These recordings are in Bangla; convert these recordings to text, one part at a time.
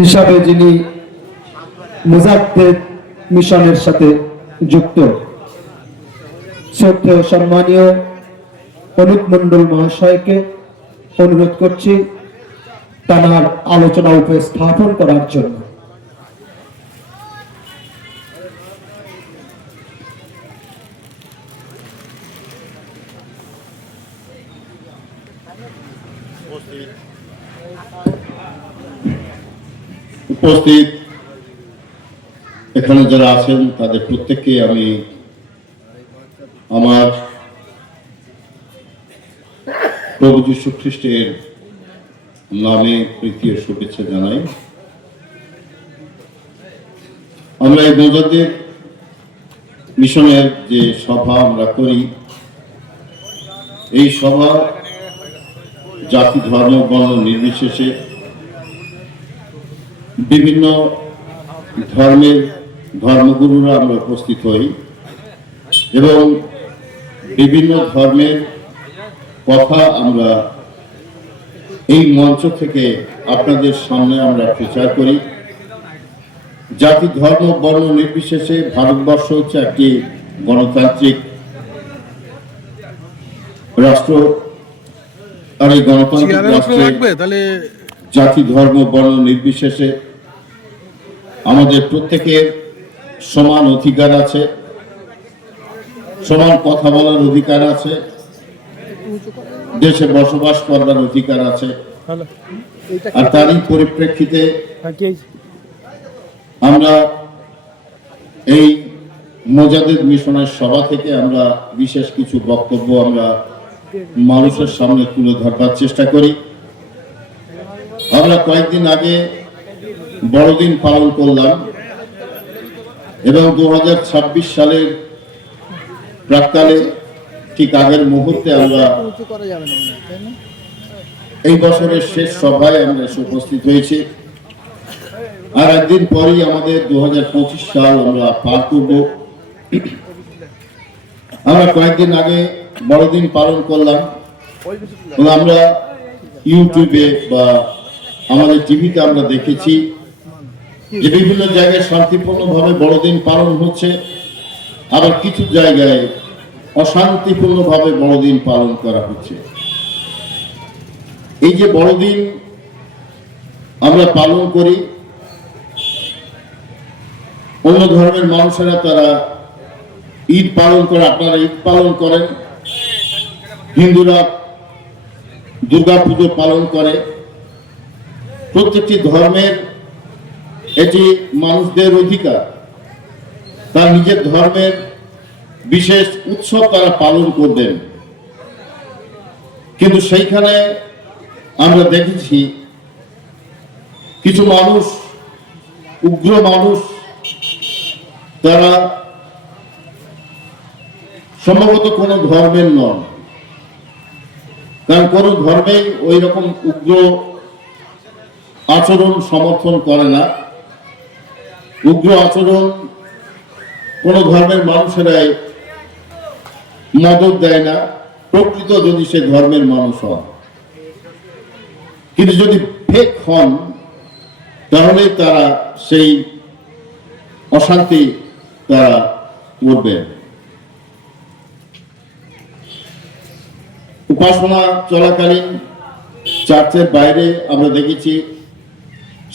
হিসাবে যিনি মুজাদ্দেদ মিশনের সাথে যুক্ত শ্রদ্ধেয় সম্মানীয় অনুপ মণ্ডল মহাশয়কে অনুরোধ করছি তার আলোচনা উপস্থাপন করার জন্য। উপস্থিত এখানে যারা আছেন তাদের প্রত্যেককে আমি আমার প্রভু যীশু খ্রিস্টের নামে প্রীতি ও শুভেচ্ছা জানাই। আমরা এই মুজাদ্দেদ মিশনের যে সভা আমরা করি, এই সভা জাতি ধর্ম বর্ণ নির্বিশেষে বিভিন্ন ধর্মের ধর্মগুরুরা আমরা উপস্থিত হই এবং বিভিন্ন ধর্মের কথা আমরা এই মঞ্চ থেকে আপনাদের সামনে আমরা প্রচার করি। জাতি ধর্ম বর্ণ নির্বিশেষে ভারতবর্ষ হচ্ছে একটি গণতান্ত্রিক রাষ্ট্র, আর এই গণতান্ত্রিক রাষ্ট্রে জাতি ধর্ম বর্ণ নির্বিশেষে আমাদের প্রত্যেকের সমান অধিকার আছে, সমান কথা বলার অধিকার আছে, দেশে বসবাস করবার অধিকার আছে। আর তারই পরিপ্রেক্ষিতে আমরা এই মুজাদ্দেদ মিশনের সভা থেকে আমরা বিশেষ কিছু বক্তব্য আমরা মানুষের সামনে তুলে ধরবার চেষ্টা করি। আমরা কয়েকদিন আগে বড়দিন পালন করলাম এবং 2026 সালের প্রাক্কালে ঠিক আগের মুহূর্তে আমরা এই বছরের শেষ সভায় আমরা উপস্থিত হয়েছি। আর একদিন পরেই আমাদের 2025 সাল আমরা পার করব। আমরা কয়েকদিন আগে বড়দিন পালন করলাম এবং আমরা ইউটিউবে বা আমাদের টিভিতে আমরা দেখেছি যে বিভিন্ন জায়গায় শান্তিপূর্ণভাবে বড়দিন পালন হচ্ছে, আবার কিছু জায়গায় অশান্তিপূর্ণভাবে বড়দিন পালন করা হচ্ছে। এই যে বড়দিন আমরা পালন করি, অন্য ধর্মের মানুষেরা তারা ঈদ পালন করে, আপনারা ঈদ পালন করেন, হিন্দুরা দুর্গা পুজো পালন করে। প্রত্যেকটি ধর্মের এটি মানুষদের অধিকার, তার নিজের ধর্মের বিশেষ উৎসব তারা পালন করবেন। কিন্তু সেইখানে আমরা দেখেছি কিছু মানুষ, উগ্র মানুষ, তারা সম্ভবত কোনো ধর্মের নন, কারণ কোনো ধর্মেই ওই রকম উগ্র আচরণ সমর্থন করে না। উগ্র আচরণ কোন ধর্মের মানুষেরাই মদত দেয় না, প্রকৃত যদি সে ধর্মের মানুষ হন। কিন্তু যদি ফেক হন তাহলে তারা সেই অশান্তি তারা করবে। উপাসনা চলাকালীন চার্চের বাইরে আমরা দেখেছি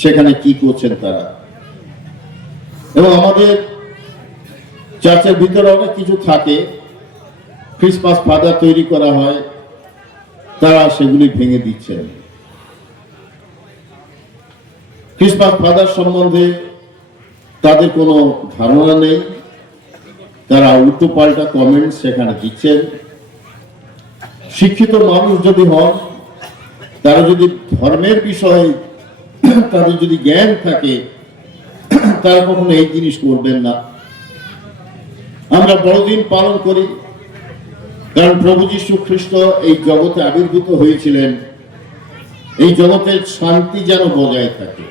সেখানে কি করছেন তারা, এবং আমাদের চার্চের ভিতরে অনেক কিছু থাকে, ক্রিসমাস ফাদার তৈরি করা হয়, তারা সেগুলি ভেঙে দিচ্ছেন। ক্রিসমাস ফাদার সম্বন্ধে তাদের কোনো ধারণা নেই, তারা উল্টো পাল্টা কমেন্ট সেখানে দিচ্ছেন। শিক্ষিত মানুষ যদি হন, তারা যদি ধর্মের বিষয়ে তাদের যদি জ্ঞান থাকে, তারা কখনো এই জিনিস করবেন না। আমরা বড়দিন পালন করি কারণ প্রভু যীশু খ্রিস্ট এই জগতে আবির্ভূত হয়েছিলেন এই জগতের শান্তি যেন বজায় থাকে।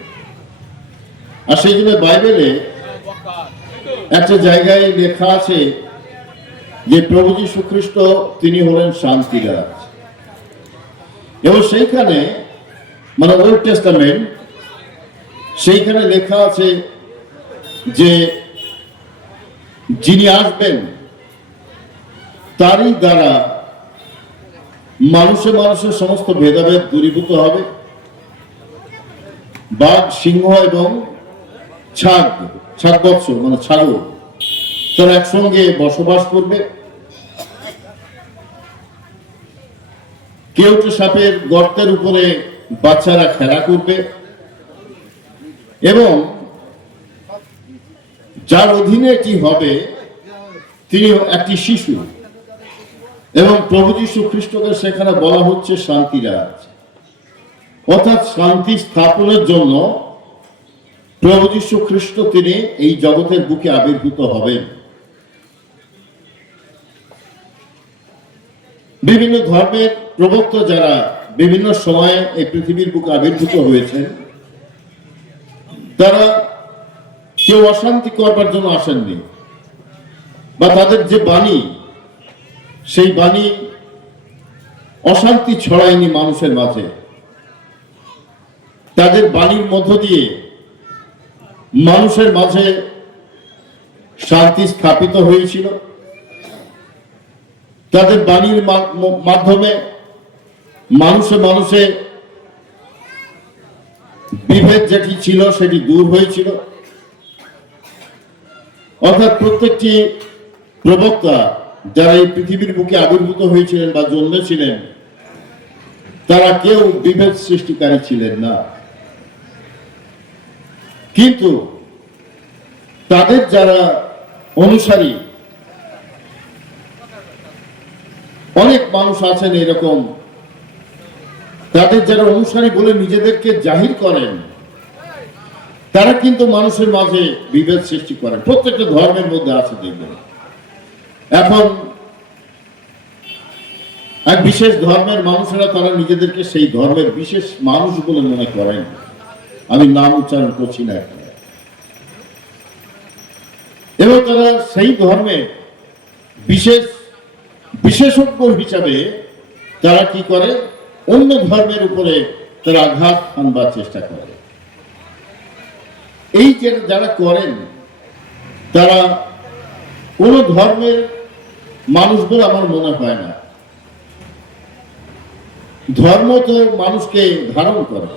আর সেই জন্য বাইবেলে একটা জায়গায় লেখা আছে যে প্রভু যীশু খ্রিস্ট তিনি হলেন শান্তিরাজ, এবং সেইখানে মানে ওল্ড টেস্টামেন্ট সেইখানে লেখা আছে যে যিনি আসবেন তারই দ্বারা মানুষে মানুষের সমস্ত ভেদাভেদ দূরীভূত হবে। বাঘ, সিংহ এবং ছাগবৎস মানে ছাগল, তারা একসঙ্গে বসবাস করবে। কেউটে সাপের গর্তের উপরে বাচ্চারা খেলা করবে এবং যার অধীনে এটি হবে তিনি একটি শিশু, এবং প্রভু যীশু খ্রিস্টকে সেখানে বলা হচ্ছে শান্তিরাজ, অর্থাৎ শান্তি স্থাপনের জন্য প্রভু যীশু খ্রিস্ট তিনি এই জগতের বুকে আবির্ভূত হবেন। বিভিন্ন ধর্মের প্রবক্তা যারা বিভিন্ন সময়ে এই পৃথিবীর বুকে আবির্ভূত হয়েছেন, তারা কেউ অশান্তি করবার জন্য আসেননি, বা তাদের যে বাণী সেই বাণী অশান্তি ছড়ায়নি মানুষের মাঝে। তাদের বাণীর মধ্য দিয়ে মানুষের মাঝে শান্তি স্থাপিত হয়েছিল। তাদের বাণীর মাধ্যমে মানুষে মানুষে বিভেদ যেটি ছিল সেটি দূর হয়েছিল। অর্থাৎ প্রত্যেকটি প্রবক্তা যারা এই পৃথিবীর বুকে আবির্ভূত হয়েছিলেন বা জন্মেছিলেন, তারা কেউ বিভেদ সৃষ্টিকারী ছিলেন না। কিন্তু তাদের যারা অনুসারী, অনেক মানুষ আছেন এরকম, তাদের যারা অনুসারী বলে নিজেদেরকে জাহির করেন, তারা কিন্তু মানুষের মাঝে বিভেদ সৃষ্টি করেন। প্রত্যেকটা ধর্মের মধ্যে আছে দেখবেন। এখন এক বিশেষ ধর্মের মানুষেরা তারা নিজেদেরকে সেই ধর্মের বিশেষ মানুষ বলে মনে করেন। আমি নাম উচ্চারণ করছি না এখানে। এবং তারা সেই ধর্মের বিশেষজ্ঞ হিসাবে তারা কি করে, অন্য ধর্মের উপরে তারা আঘাত আনবার চেষ্টা করে। এই যে যারা করেন তারা কোন ধর্মের মানুষ বলে আমার মনে হয় না। ধর্ম তো মানুষকে ধারণ করে,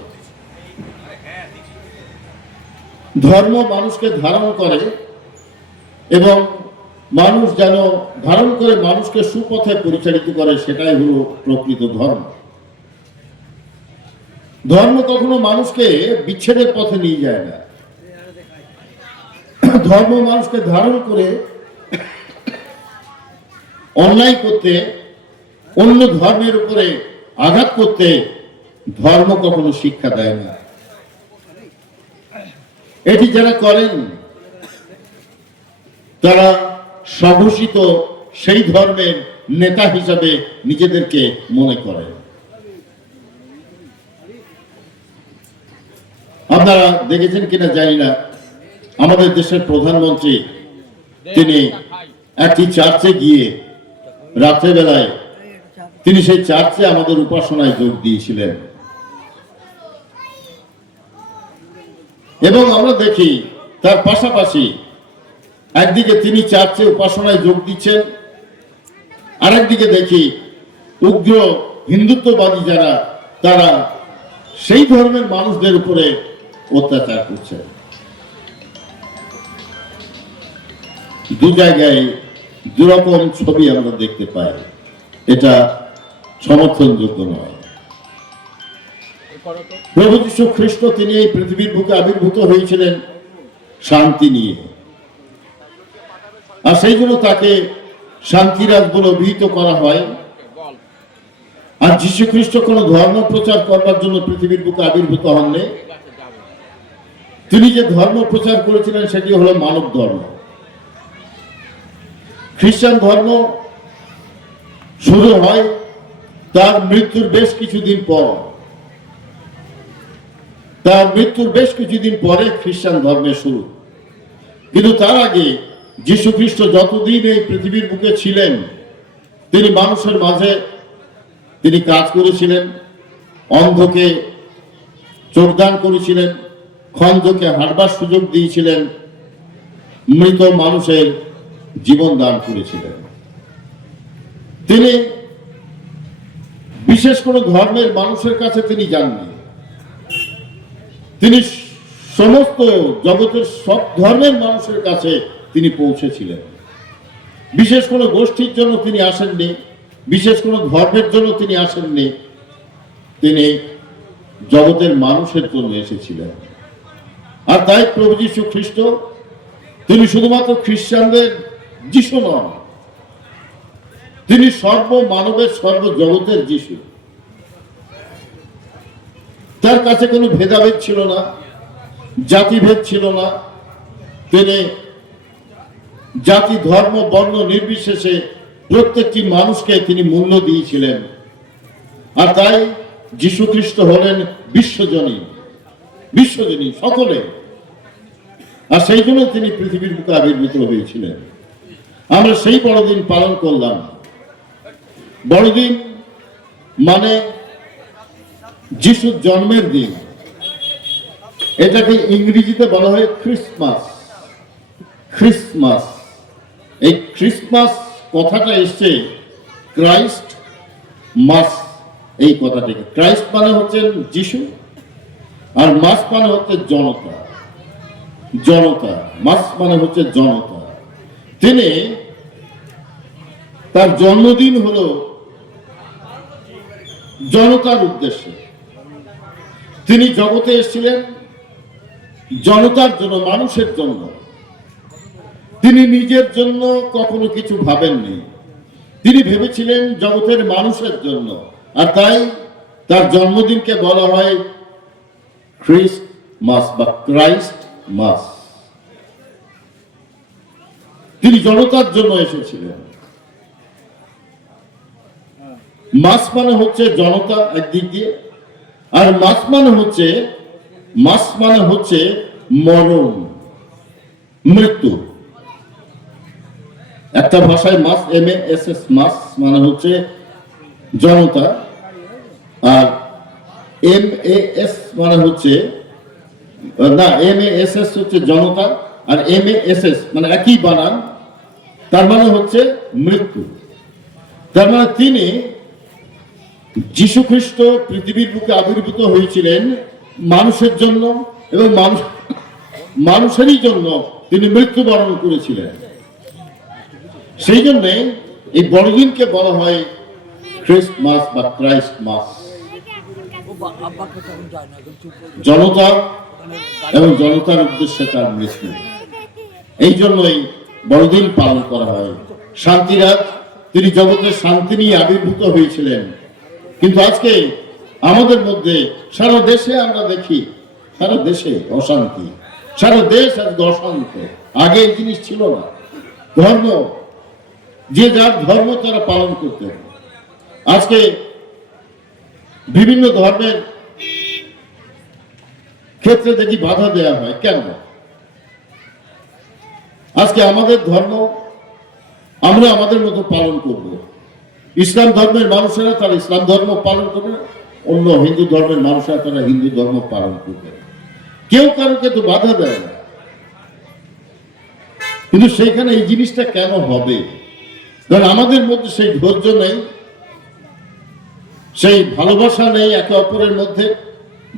ধর্ম মানুষকে ধারণ করে এবং মানুষ যেন ধারণ করে মানুষকে সুপথে পরিচালিত করে, সেটাই হলো প্রকৃত ধর্ম। ধর্ম কখনো মানুষকে বিচ্ছেদের পথে নিয়ে যায় না। ধর্ম মানুষকে ধারণ করে অন্যায় করতে, অন্য ধর্মের উপরে আঘাত করতে ধর্ম কখনো শিক্ষা দেয় না। এটি যারা করেন তারা স্বঘোষিত সেই ধর্মের নেতা হিসাবে নিজেদেরকে মনে করেন। আপনারা দেখেছেন কিনা জানি না, আমাদের দেশের প্রধানমন্ত্রী তিনি একটি চার্চে গিয়ে রাত্রেবেলায় তিনি সেই চার্চে আমাদের উপাসনায় যোগ দিয়েছিলেন। এবং আমরা দেখি তার পাশাপাশি একদিকে তিনি চার্চে উপাসনায় যোগ দিচ্ছেন, আরেকদিকে দেখি উগ্র হিন্দুত্ববাদী যারা তারা সেই ধর্মের মানুষদের উপরে অত্যাচার করছেন। দু জায়গায় দুরকম ছবি আমরা দেখতে পাই, এটা সমর্থনযোগ্য নয়। প্রভু যীশু খ্রিস্ট তিনি এই পৃথিবীর বুকে আবির্ভূত হয়েছিলেন শান্তি নিয়ে, আর সেই জন্য তাকে শান্তিরাজ বলে অভিহিত করা হয়। আর যীশু খ্রিস্ট কোন ধর্ম প্রচার করবার জন্য পৃথিবীর বুকে আবির্ভূত হননি। তিনি যে ধর্ম প্রচার করেছিলেন সেটি হলো মানব ধর্ম। খ্রিস্টান ধর্ম শুরু হয় তার মৃত্যুর বেশ কিছুদিন পর। তার মৃত্যুর বেশ কিছুদিন পরে খ্রিস্টান ধর্মের শুরু। কিন্তু তার আগে যীশু খ্রিস্ট যতদিন এই পৃথিবীর বুকে ছিলেন তিনি মানুষের মাঝে তিনি কাজ করেছিলেন, অন্ধকে চোখদান করেছিলেন, খঞ্জকে হাঁটবার সুযোগ দিয়েছিলেন, মৃত মানুষের জীবন দান করেছিলেন। তিনি বিশেষ কোনো ধর্মের মানুষের কাছে তিনি যাননি, তিনি সমস্ত জগতের সব ধর্মের মানুষের কাছে তিনি পৌঁছেছিলেন। বিশেষ কোনো গোষ্ঠীর জন্য তিনি আসেননি, বিশেষ কোনো ধর্মের জন্য তিনি আসেননি, তিনি জগতের মানুষের জন্য এসেছিলেন। আর তাই প্রভু যীশু খ্রিস্ট তিনি শুধুমাত্র খ্রিস্টানদের যিশু নন, তিনি সর্বমানবের সর্বজগতের যিশু। তার কাছে কোনো ভেদাভেদ ছিল না, জাতিভেদ ছিল না। তিনি জাতি, ধর্ম, বর্ণ নির্বিশেষে প্রত্যেকটি মানুষকে তিনি মূল্য দিয়েছিলেন। আর তাই যীশু খ্রিস্ট হলেন বিশ্বজনীন, বিশ্বজনীন সকলে। আর সেই জন্য তিনি পৃথিবীর বুকে আবির্ভূত হয়েছিলেন। আমরা সেই বড়দিন পালন করলাম। বড়দিন মানে যিশুর জন্মের দিন। এটাকে ইংরেজিতে বলা হয় ক্রিসমাস। ক্রিসমাস, এই ক্রিসমাস কথাটা এসছে ক্রাইস্ট মাস, এই কথা থেকে। ক্রাইস্ট মানে হচ্ছে যিশু, আর মাস মানে হচ্ছে জনতা। জনতা, মাস মানে হচ্ছে জনতা। তিনি, তার জন্মদিন হলো জনতার উদ্দেশ্যে। তিনি জগতে এসেছিলেন জনতার জন্য, মানুষের জন্য। তিনি নিজের জন্য কখনো কিছু ভাবেননি, তিনি ভেবেছিলেন জগতের মানুষের জন্য। আর তাই তার জন্মদিনকে বলা হয় খ্রিস্টমাস বা ক্রাইস্ট মাস। তিনি জনতার জন্য এসেছিলেন। মাস মানে হচ্ছে জনতা একদিক দিয়ে, আর মাস মানে হচ্ছে মরণ, মৃত্যু। একটা ভাষায় মাস, MASS, মাস মানে হচ্ছে জনতা, আর MAS মানে হচ্ছে না, MASS হচ্ছে জনতা, আর MASS মানে একই বানান, তার মানে হচ্ছে মৃত্যু। তার মানে তিনি, যীশু খ্রিস্ট পৃথিবীর বুকে আবির্ভূত হয়েছিলেন মানুষের জন্য, এবং মানুষেরই জন্য তিনি মৃত্যুবরণ করেছিলেন। সেই জন্যে এই বড়দিনকে বলা হয় খ্রিস্টমাস বা ক্রাইস্ট মাস। জনতা এবং জনতার উদ্দেশ্যে তার মৃত্যু, এই জন্যই বড়দিন পালন করা হয়। শান্তিরাজ, তিনি জগতের শান্তি নিয়ে আবির্ভূত হয়েছিলেন। কিন্তু আজকে আমাদের মধ্যে, সারা দেশে আমরা দেখি, সারা দেশে অশান্তি, সারা দেশ আজকে অশান্ত। আগে এই জিনিস ছিল না। ধর্ম, যে যার ধর্ম তারা পালন করতেন। আজকে বিভিন্ন ধর্মের ক্ষেত্রে দেখি বাধা দেওয়া হয়। কেন? আজকে আমাদের ধর্ম আমরা আমাদের মতো পালন করব। ইসলাম ধর্মের মানুষেরা তারা ইসলাম ধর্ম পালন করবে, অন্য হিন্দু ধর্মের মানুষেরা তারা হিন্দু ধর্ম পালন করবে। কেউ কারোকে তো বাধা দেয় না। কিন্তু সেইখানে এই জিনিসটা কেন হবে? কারণ আমাদের মধ্যে সেই ধৈর্য নেই, সেই ভালোবাসা নেই একে অপরের মধ্যে।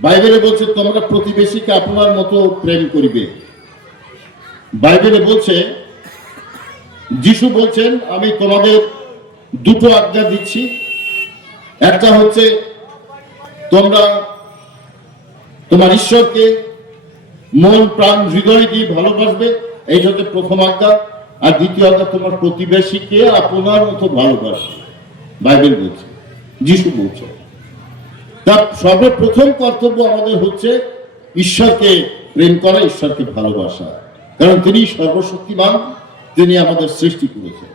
বাইবেলে বলছে তোমরা প্রতিবেশীকে আপনার মতো প্রেম করিবে। বাইবেলে বলছে, যিশু বলছেন আমি তোমাদের দুটো আজ্ঞা দিচ্ছি। একটা হচ্ছে তোমরা তোমার ঈশ্বরকে মন, প্রাণ, হৃদয় দিয়ে ভালোবাসবে, এই হচ্ছে প্রথম আজ্ঞা। আর দ্বিতীয় আজ্ঞা তোমার প্রতিবেশীকে আপনার মতো ভালোবাসবে। বাইবেল বলছে, যিশু বলছে। তার সর্বপ্রথম কর্তব্য আমাদের হচ্ছে ঈশ্বরকে প্রেম করা, ঈশ্বরকে ভালোবাসা। কারণ তিনি সর্বশক্তিমান, তিনি আমাদের সৃষ্টি করেছেন।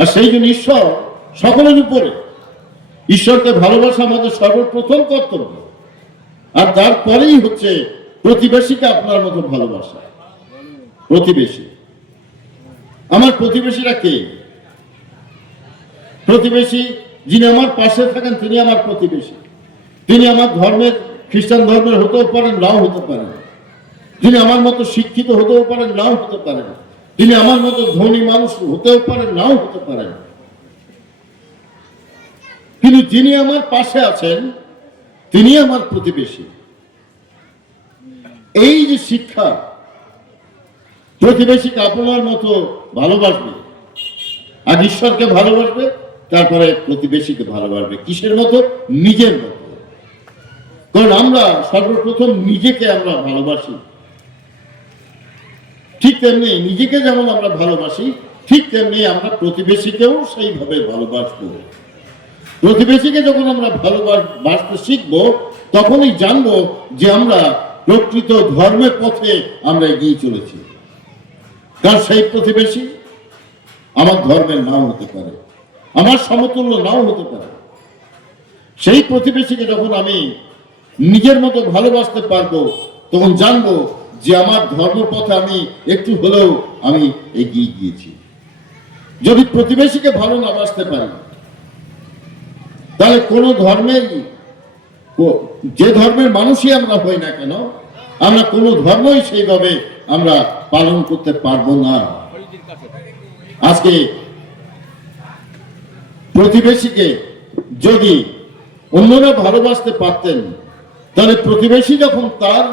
আর সেই জন্য ঈশ্বর সকলের উপরে, ঈশ্বরকে ভালোবাসা আমাদের সর্বপ্রথম কর্তব্য। আর তারপরেই হচ্ছে প্রতিবেশীকে আপনার মতো ভালোবাসা। প্রতিবেশী, আমার প্রতিবেশীরা কে? প্রতিবেশী যিনি আমার পাশে থাকেন তিনি আমার প্রতিবেশী। তিনি আমার ধর্মের খ্রিস্টান ধর্মের হতেও পারেন, নাও হতে পারেন। তিনি আমার মতো শিক্ষিত হতেও পারেন, নাও হতে পারেন। তিনি আমার মতো ধনী মানুষ হতেও পারেন, নাও হতে পারেন। কিন্তু যিনি আমার পাশে আছেন তিনি আমার প্রতিবেশী। এই যে শিক্ষা, প্রতিবেশীকে আপনার মতো ভালোবাসবে, আর ঈশ্বরকে ভালোবাসবে, তারপরে প্রতিবেশীকে ভালোবাসবে। কিসের মতো? নিজের মতো। কারণ আমরা সর্বপ্রথম নিজেকে আমরা ভালোবাসি। ঠিক তেমনি নিজেকে যেমন আমরা ভালোবাসি, ঠিক তেমনি আমরা প্রতিবেশীকেও সেইভাবে ভালোবাসবো। প্রতিবেশীকে যখন আমরা ভালোবাসতে শিখবো, তখনই জানবো যে আমরা প্রকৃত ধর্মের পথে আমরা এগিয়ে চলেছি। কারণ সেই প্রতিবেশী আমার ধর্মের নাও হতে পারে, আমার সমতুল্য নাও হতে পারে। সেই প্রতিবেশীকে যখন আমি নিজের মতো ভালোবাসতে পারবো, তখন জানবো যে আমার ধর্মপথে আমি একটু হলেও আমি এগিয়ে গিয়েছি। যদি প্রতিবেশীকে ভালো না বাসতে পারি, তাহলে কোন ধর্মের, যে ধর্মের মানুষই আমরা হই না কেন, আমরা কোন ধর্মই সেইভাবে আমরা পালন করতে পারবো না। আজকে প্রতিবেশীকে যদি অন্যরা ভালোবাসতে পারতেন, তাহলে প্রতিবেশী যখন তার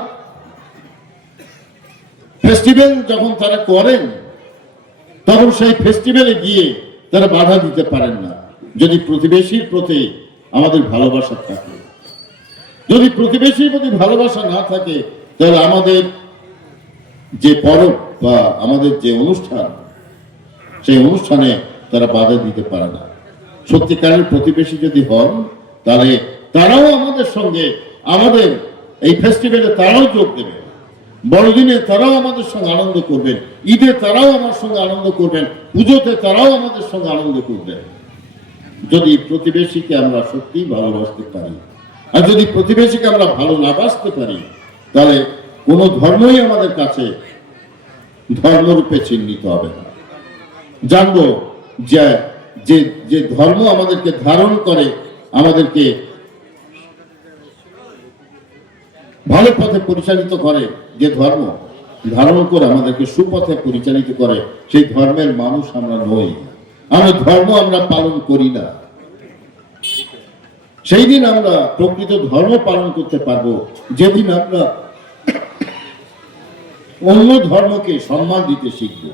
ফেস্টিভ্যাল যখন তারা করেন, তখন সেই ফেস্টিভ্যালে গিয়ে তারা বাধা দিতে পারেন না। যদি প্রতিবেশীর প্রতি আমাদের ভালোবাসা থাকে, যদি প্রতিবেশীর প্রতি ভালোবাসা না থাকে, তাহলে আমাদের যে পরব বা আমাদের যে অনুষ্ঠান, সেই অনুষ্ঠানে তারা বাধা দিতে পারে না। সত্যিকারের প্রতিবেশী যদি হন, তাহলে তারাও আমাদের সঙ্গে, আমাদের এই ফেস্টিভ্যালে তারাও যোগ দেবে, বড়দিনে তারাও আমাদের সঙ্গে আনন্দ করবেন, ঈদে তারাও আমার সঙ্গে আনন্দ করবেন, পুজোতে তারাও আমাদের সঙ্গে আনন্দ করবেন। যদি প্রতিবেশীকে আমরা সত্যিই ভালোবাসতে পারি, আর যদি প্রতিবেশীকে আমরা ভালো না বাসতে পারি, তাহলে কোন ধর্মই আমাদের কাছে ধর্মরূপে চিহ্নিত হবে না। জানবো যে যে ধর্ম আমাদেরকে ধারণ করে, আমাদেরকে ভালো পথে পরিচালিত করে, যে ধর্ম ধারণ করে আমাদেরকে সুপথে পরিচালিত করে, সেই ধর্মের মানুষ আমরা নই। আমরা ধর্ম আমরা পালন করি না। সেই দিন আমরা প্রকৃত ধর্ম পালন করতে পারবো যেদিন আমরা অন্য ধর্মকে সম্মান দিতে শিখবো,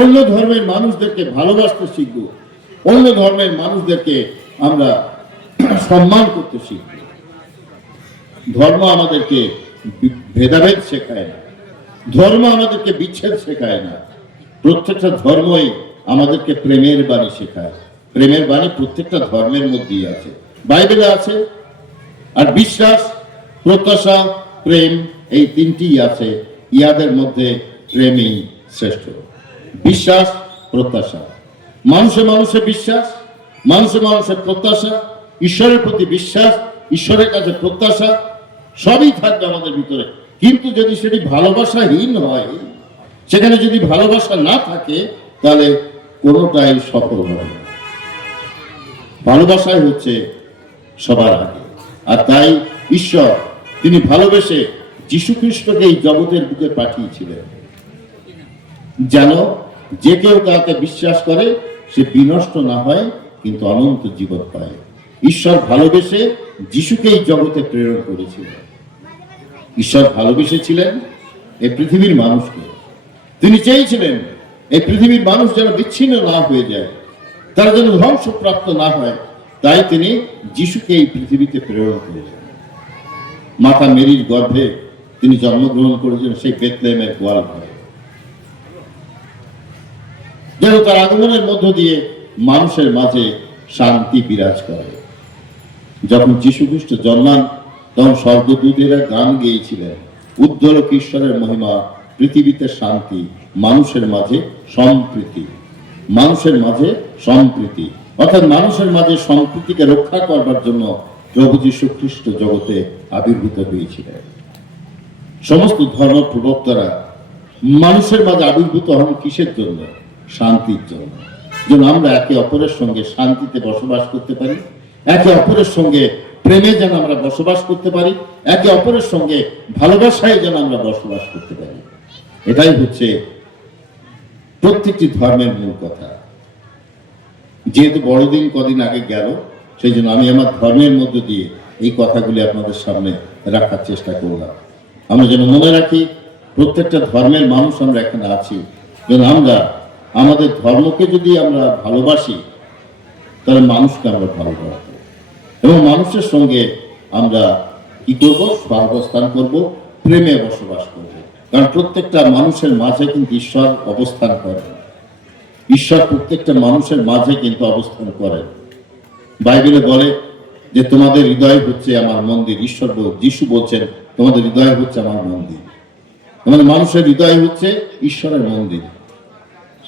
অন্য ধর্মের মানুষদেরকে ভালোবাসতে শিখবো, অন্য ধর্মের মানুষদেরকে আমরা সম্মান করতে শিখব। ধর্ম আমাদেরকে ভেদাভেদ শেখায় না, ধর্ম আমাদেরকে বিচ্ছেদ শেখায় না। প্রত্যেকটা ধর্মই আমাদেরকে প্রেমের বাণী শেখায়। প্রেমের বাণী প্রত্যেকটা ধর্মের মধ্যেই আছে, বাইবেলে আছে। আর বিশ্বাস, প্রত্যাশা, প্রেম, এই তিনটিই আছে। ইহাদের মধ্যে প্রেমই শ্রেষ্ঠ। বিশ্বাস, প্রত্যাশা, মানুষে মানুষে বিশ্বাস, মানুষে মানুষের প্রত্যাশা, ঈশ্বরের প্রতি বিশ্বাস, ঈশ্বরের কাছে প্রত্যাশা, সবই থাকবে আমাদের ভিতরে। কিন্তু যদি সেটি ভালোবাসাহীন হয়, সেখানে যদি ভালোবাসা না থাকে, তাহলে কোনোটাই সফল হবে না। ভালোবাসাই হচ্ছে সবার আগে। আর তাই ঈশ্বর তিনি ভালোবেসে যীশু খ্রিস্টকে এই জগতের বুকে পাঠিয়েছিলেন, যেন যে কেউ তাকে বিশ্বাস করে সে বিনষ্ট না হয়, কিন্তু অনন্ত জীবন পায়। ঈশ্বর ভালোবেসে যীশুকে এই জগতে প্রেরণ করেছিলেন। ঈশ্বর ভালোবেসেছিলেন এই পৃথিবীর মানুষকে। তিনি চেয়েছিলেন এই পৃথিবীর মানুষ যেন বিচ্ছিন্ন না হয়ে যায়, তারা যেন ধ্বংসপ্রাপ্ত না হয়। তাই তিনি যীশুকে এই পৃথিবীতে প্রেরণ করেছেন। মাতা মেরির গর্ভে তিনি জন্মগ্রহণ করেছেন, সেই বেথলেহেমের গোয়াল ঘরে, যেন তার আগমনের মধ্য দিয়ে মানুষের মাঝে শান্তি বিরাজ করে। যখন যীশু খ্রিস্ট জন্মান, তখন স্বর্গদূতেরা গান গেয়েছিলেন, উদ্ধরক ঈশ্বরের মহিমা, পৃথিবীতে শান্তি, মানুষের মাঝে সম্প্রীতি। মানুষের মাঝে সম্প্রীতি, অর্থাৎ মানুষের মাঝে সম্প্রীতিকে রক্ষা করবার জন্য প্রভু যীশু খ্রিস্ট জগতে আবির্ভূত হয়েছিলেন। সমস্ত ধর্ম প্রবক্তারা মানুষের মাঝে আবির্ভূত হন কিসের জন্য? শান্তির জন্য। যেন আমরা একে অপরের সঙ্গে শান্তিতে বসবাস করতে পারি, একে অপরের সঙ্গে প্রেমে যেন আমরা বসবাস করতে পারি, একে অপরের সঙ্গে ভালোবাসায় যেন আমরা বসবাস করতে পারি। এটাই হচ্ছে প্রত্যেকটি ধর্মের মূল কথা। যেহেতু বড়দিন কদিন আগে গেল, সেই জন্য আমি আমার ধর্মের মধ্য দিয়ে এই কথাগুলি আপনাদের সামনে রাখার চেষ্টা করলাম। আমরা যেন মনে রাখি, প্রত্যেকটা ধর্মের মানুষ আমরা এখানে আছি, যেন আমরা আমাদের ধর্মকে যদি আমরা ভালোবাসি, তাহলে মানুষকে আমরা ভালোবাসবো এবং মানুষের সঙ্গে আমরা কি করব, সহাবস্থান করব, প্রেমে বসবাস করব। কারণ প্রত্যেকটা মানুষের মাঝে কিন্তু ঈশ্বর অবস্থান করেন। ঈশ্বর প্রত্যেকটা মানুষের মাঝে কিন্তু অবস্থান করেন। বাইবেলে বলে যে তোমাদের হৃদয় হচ্ছে আমার মন্দির। ঈশ্বর যিশু বলছেন তোমাদের হৃদয় হচ্ছে আমার মন্দির। আমাদের মানুষের হৃদয় হচ্ছে ঈশ্বরের মন্দির।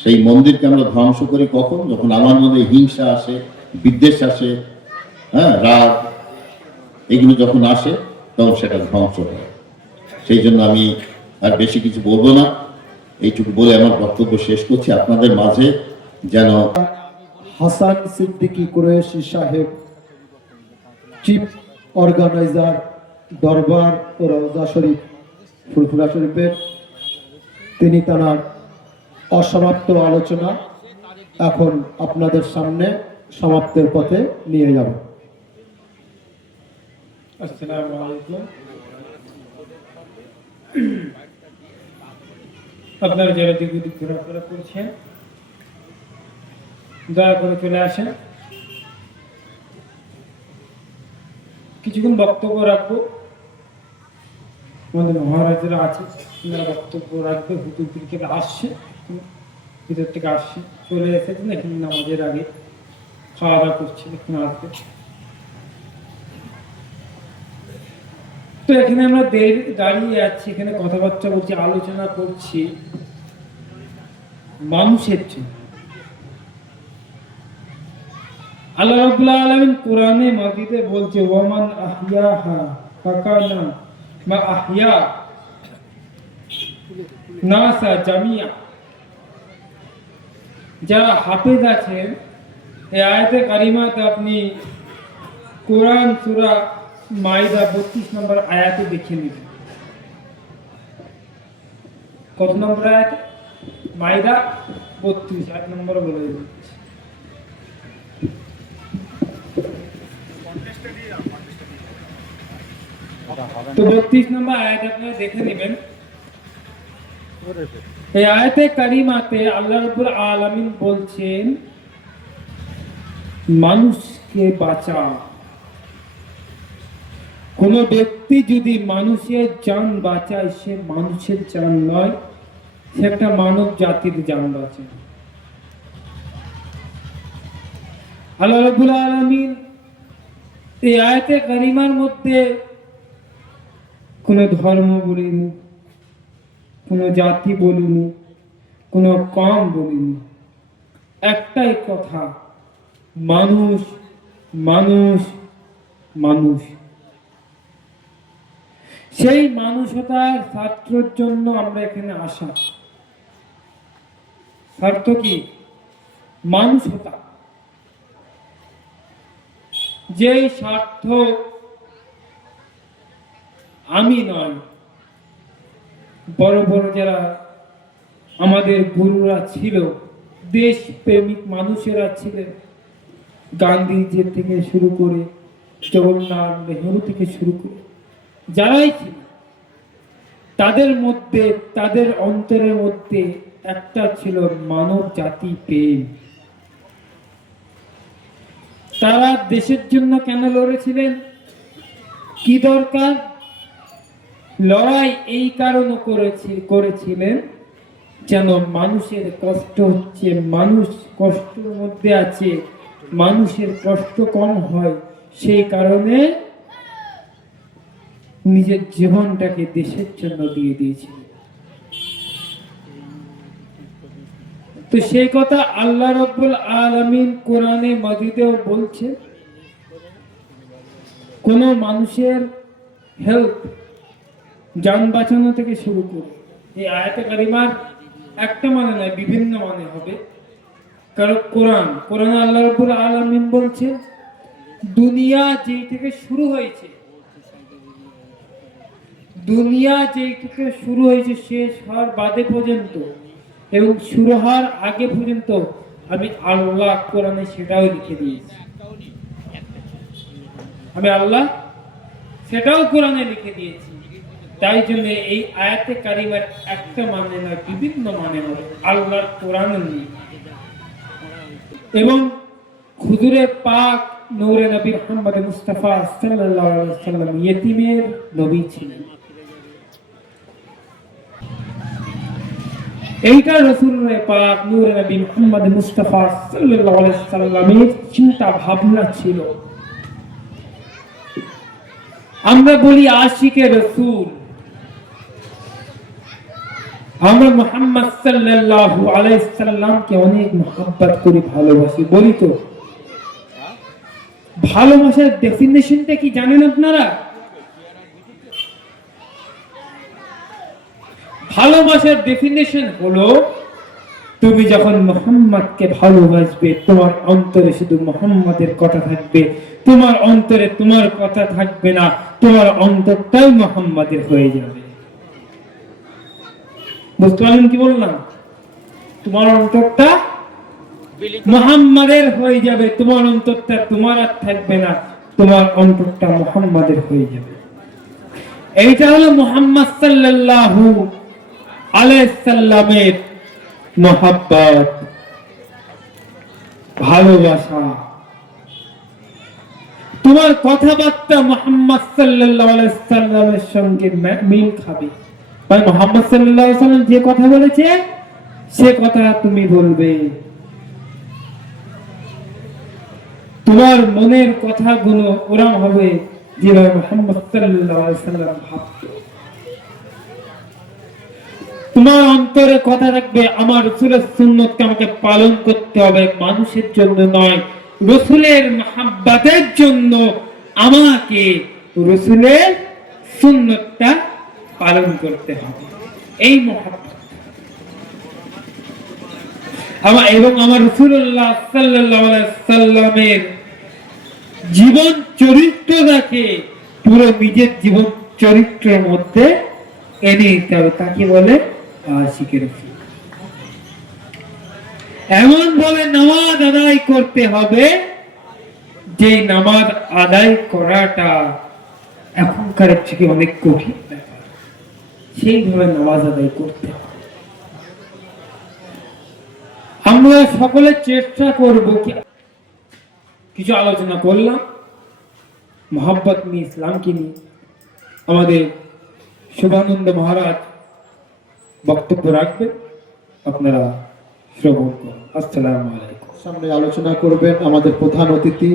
সেই মন্দিরকে আমরা ধ্বংস করি কখন? যখন আমার মধ্যে হিংসা আসে, বিদ্বেষ আসে, রাগ, এগুলো যখন আসে তখন সেটা ধ্বংস হয়। সেই জন্য আমি আর বেশি কিছু বলবো না, এইটুকু বলে আমার বক্তব্য শেষ করছি। আপনাদের মাঝে যেন হাসান সিদ্দিকী কুরেশি সাহেব, চিফ অর্গানাইজার, দরবার ও রওজা শরীফ, ফুরফুরা শরীফের, তিনি তার অসমাপ্ত আলোচনা এখন আপনাদের সামনে সমাপ্তের পথে নিয়ে যাবেন। আসসালামু আলাইকুম। আপনারা যারা দিক দিক ঘোরাফেরা করছেন, দয়া করে চলে আসেন। কিছুক্ষণ বক্তব্য রাখবো। আমাদের মহারাজরা আছে, ওনারা বক্তব্য রাখবে। হুতুম থেকে আসছে, ভিতর থেকে আসছে, চলে এসেছেন এখানে নামাজের আগে, খাওয়া দাওয়া করছে, এখানে আসবে। তো এখানে আমরা দাঁড়িয়ে আছি, এখানে কথাবার্তা বলছি, আলোচনা করছি মানুষের জন্য। আল্লাহ রাব্বুল আলামিন কোরআনে মাজিদে বলছে, ওয়ামান আহইয়াহা ফাকানা মা আহইয়া নাসা জামিয়া। যারা হাফেজ আছেন, এই আয়াতে কারিমাতে আপনি কোরআন সূরা মাইদা 32 নম্বর আয়াতে দেখে নেবেন। কত নম্বর আয়াত? মাইদা 32, 8 নম্বর বলে দিচ্ছি। তো 32 নম্বর আয়াত আপনারা দেখে নেবেন। এই আয়াতে কারিমাতে আল্লাহ রাব্বুল আলামিন বলছেন, মানুষকে বাঁচাও। কোন ব্যক্তি যদি মানুষের জান বাঁচায়, সে মানুষের জান নয়, সে একটা মানব জাতির জান বাঁচায়। আল্লাহ রাব্বুল আলামিন এই আয়াতে কারিমার মধ্যে কোন ধর্ম বলিনি, কোন জাতি বলিনি, কোন কম বলিনি, একটাই কথা, মানুষ মানুষ মানুষ। সেই মানুষতার স্বার্থের জন্য আমরা এখানে আসা। স্বার্থ কি? মানুষতা। যেই স্বার্থ আমি নয়, বড় বড় যারা আমাদের গুরুরা ছিল, দেশ প্রেমিক মানুষেরা ছিলেন, গান্ধীজি থেকে শুরু করে জওহরলাল নেহরু থেকে শুরু করে যারাই ছিল, তাদের মধ্যে, তাদের অন্তরের মধ্যে একটা ছিল মানব জাতি প্রেম। তারা দেশের জন্য কেন লড়েছিলেন? কি দরকার? লড়াই এই কারণে করেছিলেন যেন মানুষের কষ্ট হচ্ছে, মানুষ কষ্টের মধ্যে আছে, মানুষের কষ্ট কম হয়, সেই কারণে নিজের জীবনটাকে দেশের জন্য দিয়ে দিয়েছিলেন। তো সেই কথা আল্লাহ রাব্বুল আলামিন কোরআনে মাজিদেও বলছে। কোন মানুষের হেল্প, জান বাঁচানো থেকে শুরু করে, এই আয়াতে কারিমার একটা মানে নয়, বিভিন্ন মানে হবে। কারণ কোরআন আল্লাহ রাব্বুল আলামিন বলছে, দুনিয়া যেই থেকে শুরু হয়েছে, দুনিয়া যেই থেকে শুরু হয়েছে শেষ হওয়ার বাদে পর্যন্ত এবং শুরু হওয়ার আগে পর্যন্ত আমি আল্লাহ কোরআনে সেটাও লিখে দিয়েছি। আমি আল্লাহ সেটাও কোরআনে লিখে দিয়েছি। তাই জন্য এই আয়াতে কারিমার একটা মানে না, বিভিন্ন মানে হবে আল্লাহর কোরআনের নিয়ে। এবং হুজুরে পাক নূরে নবী মুহাম্মদ মুস্তাফা সাল্লাল্লাহু আলাইহি ওয়াসাল্লাম ইয়েতিমের নবী ছিলেন। এইটা রাসূলুল্লাহ পাক নূরে নবী মুহাম্মদ মুস্তাফা সাল্লাল্লাহু আলাইহি ওয়াসাল্লামের চিন্তা ভাবনা ছিল। আমরা বলি আশিকে রাসূল, আমরা মুহাম্মদ সাল্লাল্লাহু আলাইহি ওয়াসাল্লামকে অনেক মহব্বত করি, ভালোবাসি, বলি তো। ভালোবাসার ডেফিনেশনটা কি জানেন আপনারা? ভালোবাসার ডেফিনেশন হলো তুমি যখন মুহাম্মদকে ভালোবাসবে, তোমার অন্তরে শুধু মুহাম্মদের কথা থাকবে, তোমার অন্তরে তোমার কথা থাকবে না, তোমার অন্তরটাই মুহাম্মদের হয়ে যাবে। বুঝতে পারলেন কি বললাম? তোমার অন্তরটা মুহাম্মাদের হয়ে যাবে, তোমার অন্তরটা তোমার আর থাকবে না, তোমার অন্তরটা মুহাম্মাদের হয়ে যাবে। এইটা হলো মুহাম্মদ সাল্লাল্লাহু আলাইহি সাল্লামের মহব্বত, ভালোবাসা। তোমার কথাবার্তা মুহাম্মদ সাল্লাল্লাহু আলাইহি সাল্লামের সঙ্গে মিল খাবে। ভাই মুহাম্মদ সাল্লাল্লাহু আলাইহি সাল্লাম যে কথা বলেছে সে কথা তুমি বলবে। তোমার মনের কথাগুলো ওরকম হবে যেভাবে মুহাম্মদ সাল্লাল্লাহু আলাইহি সাল্লাম ভাবতো। তোমার অন্তরে কথা রাখবে আমার রাসূলের সুন্নতকে আমাকে পালন করতে হবে, মানুষের জন্য নয়, রাসূলের মহব্বতের জন্য আমাকে রাসূলের সুন্নতটা পালন করতে হবে। এই মহব্বত এবং আমার রাসূলুল্লাহ সাল্লাল্লাহু আলাইহি সাল্লামের জীবন চরিত্রটাকে পুরো নিজের জীবন চরিত্রের মধ্যে এনে নিতে হবে। তাকে বলে আশিকে রাসূল। এমন ভাবে নামাজ আদায় করতে হবে যে নামাজ আদায় করাটা এখনকার থেকে অনেক কঠিন ব্যাপার, সেইভাবে নামাজ আদায় করতে হবে। আমরা সকলে চেষ্টা করব কি কিছু আলোচনা করলাম মহব্বত নিয়ে, ইসলামকে নিয়ে। আমাদের শুভানন্দ মহারাজ বক্তব্য রাখবেন, আপনারা শ্রবণ করুন। আসসালামু আলাইকুম। সামনে আলোচনা করবেন আমাদের প্রধান অতিথি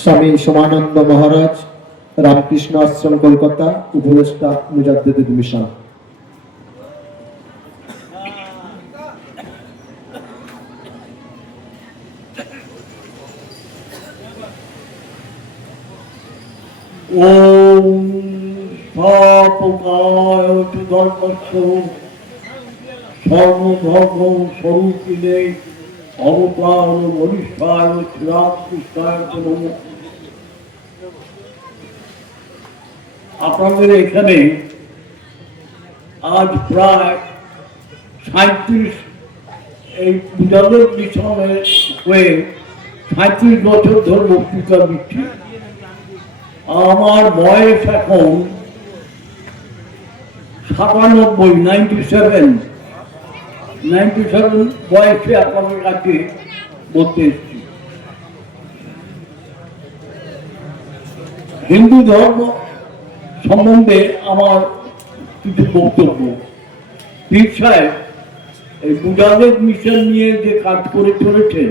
স্বামী সোমানন্দ মহারাজ, রামকৃষ্ণ আশ্রম, কলকাতা, উপদেষ্টা মুজাদ্দিদুল মিশন। ওম স্বপকায় ধর্মস্ব সর্বধর্ম স্বরূপিণে অবতার বরিষ্ঠায় শ্রীরামকৃষ্ণায় নমঃ। আপনাদের এখানে আজ প্রায় 37 এই পূজাদের মিশনের হয়ে 37 বছর ধরে বক্তৃতা দিচ্ছি। আমার বয়স এখন 97 বয়সে আপনাদের কাছে বলতে এসেছি। হিন্দু ধর্ম সম্বন্ধে আমার কিছু বক্তব্য। পীর সাহেব এই মুজাহিদ মিশন নিয়ে যে কাজ করে চলেছেন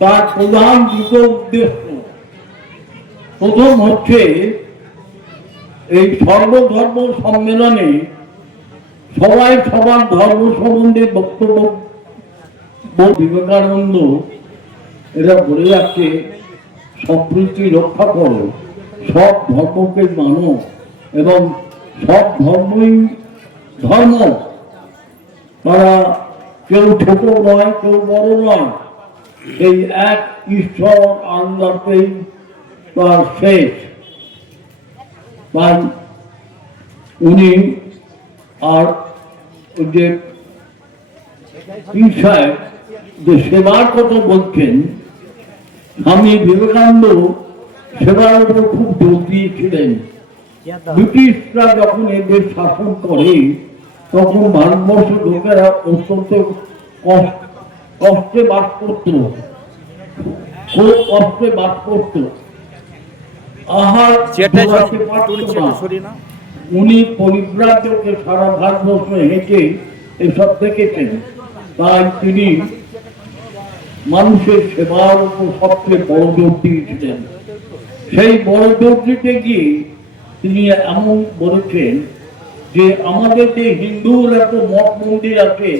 তার প্রধান দুটো উদ্দেশ্য। প্রথম হচ্ছে এই সর্বধর্ম সম্মেলনে সবাই সবার ধর্ম সম্বন্ধে বক্তব্য। বিবেকানন্দ এরা বলে যাচ্ছে সম্প্রীতি রক্ষা করো, সব ধর্মকে মানো এবং সব ধর্মই ধর্ম। তারা কেউ ছোট নয়, কেউ বড় নয়, এই এক ঈশ্বর আল্লাহকেই তার শেষ। তাই উনি আর ওই যে পীর সাহেব যে সেবার কথা বলছেন, স্বামী বিবেকানন্দ সেবার উপর খুব জোর দিয়েছিলেন। ব্রিটিশরা যখন এদের শাসন করে তখন ভারতবর্ষের লোকেরা অত্যন্ত কষ্টে বাস করত, খুব কষ্টে বাস করত, আহার জোগাতে পারত না। উনি পরিব্রাজকে সারা ভারতবর্ষ হেঁটে এসব দেখেছেন। তাই তিনি মানুষের সেবার উপর সবচেয়ে বড় জোর দিয়েছিলেন। সেই বড় জোর দিতে গিয়ে তিনি এমন বলেছেন যে আমাদের যে হিন্দুর এত মঠ মন্দির আছে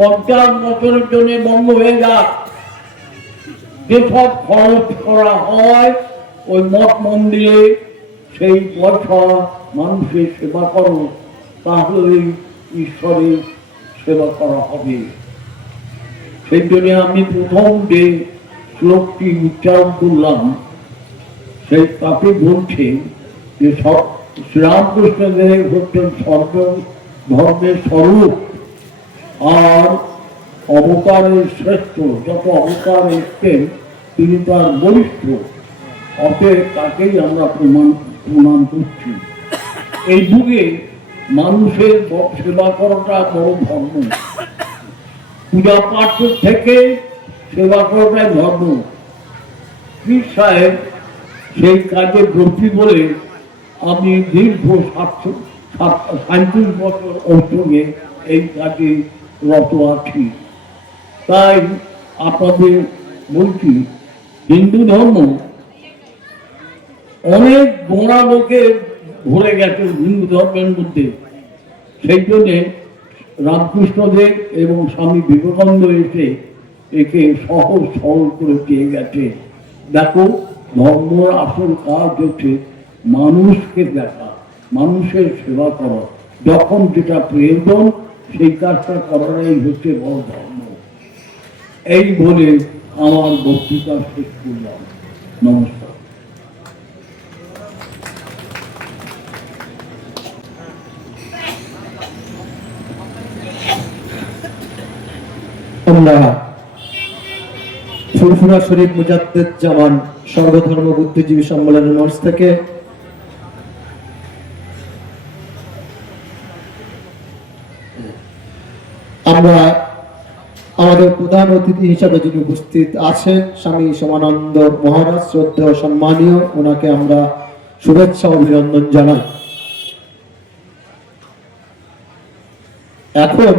50 বছরের জন্য বন্ধ হয়ে যাক, যেসব খরচ করা হয় ওই মঠ মন্দিরে সেই পয়সা মানুষের সেবা করো, তাহলেই ঈশ্বরের সেবা করা হবে। সেই জন্য আমি প্রথম যে শ্লোকটি উচ্চারণ করলাম সেই তাকে বলছে যে সব শ্রীরামকৃষ্ণদেব হচ্ছেন সর্ব ধর্মের স্বরূপ আর অবতারের শ্রেষ্ঠ। যত অবতার এসছেন তিনি তার বরিষ্ঠ, অতএব তাকেই আমরা প্রমাণ করছি। এই যুগে মানুষের সেবা করাটা বড় ধর্ম, পূজা পাঠ থেকে সেবা করাটাই ধর্ম। পীর সাহেব সেই কাজে ব্রতী বলে আমি দীর্ঘ 37 বছর ওর সঙ্গে এই কাজে রত আছি। তাই আপনাদের বলছি, হিন্দু ধর্ম অনেক গোড়া লোকে ভরে গেছে হিন্দু ধর্মের মধ্যে। সেই জন্যে রামকৃষ্ণদেব এবং স্বামী বিবেকানন্দ এসে একে সহজ সরল করে দিয়ে গেছে। দেখো, ধর্মের আসল কাজ হচ্ছে মানুষকে দেখা, মানুষের সেবা করা, যখন যেটা প্রয়োজন সেই কাজটা করাটাই হচ্ছে বড় ধর্ম। এই বলে আমার বক্তৃতা শেষ করলাম। নমস্কার। আমরা ফুরফুরা শরীফ মুজাদ্দেদ জামান সর্বধর্ম বুদ্ধিজীবী সম্মেলনের মঞ্চ থেকে আমরা আমাদের প্রধান অতিথি হিসাবে যিনি উপস্থিত আছেন স্বামী সমানন্দ মহারাজ, শ্রদ্ধেয় সম্মানীয়, ওনাকে আমরা শুভেচ্ছা অভিনন্দন জানাই। এখন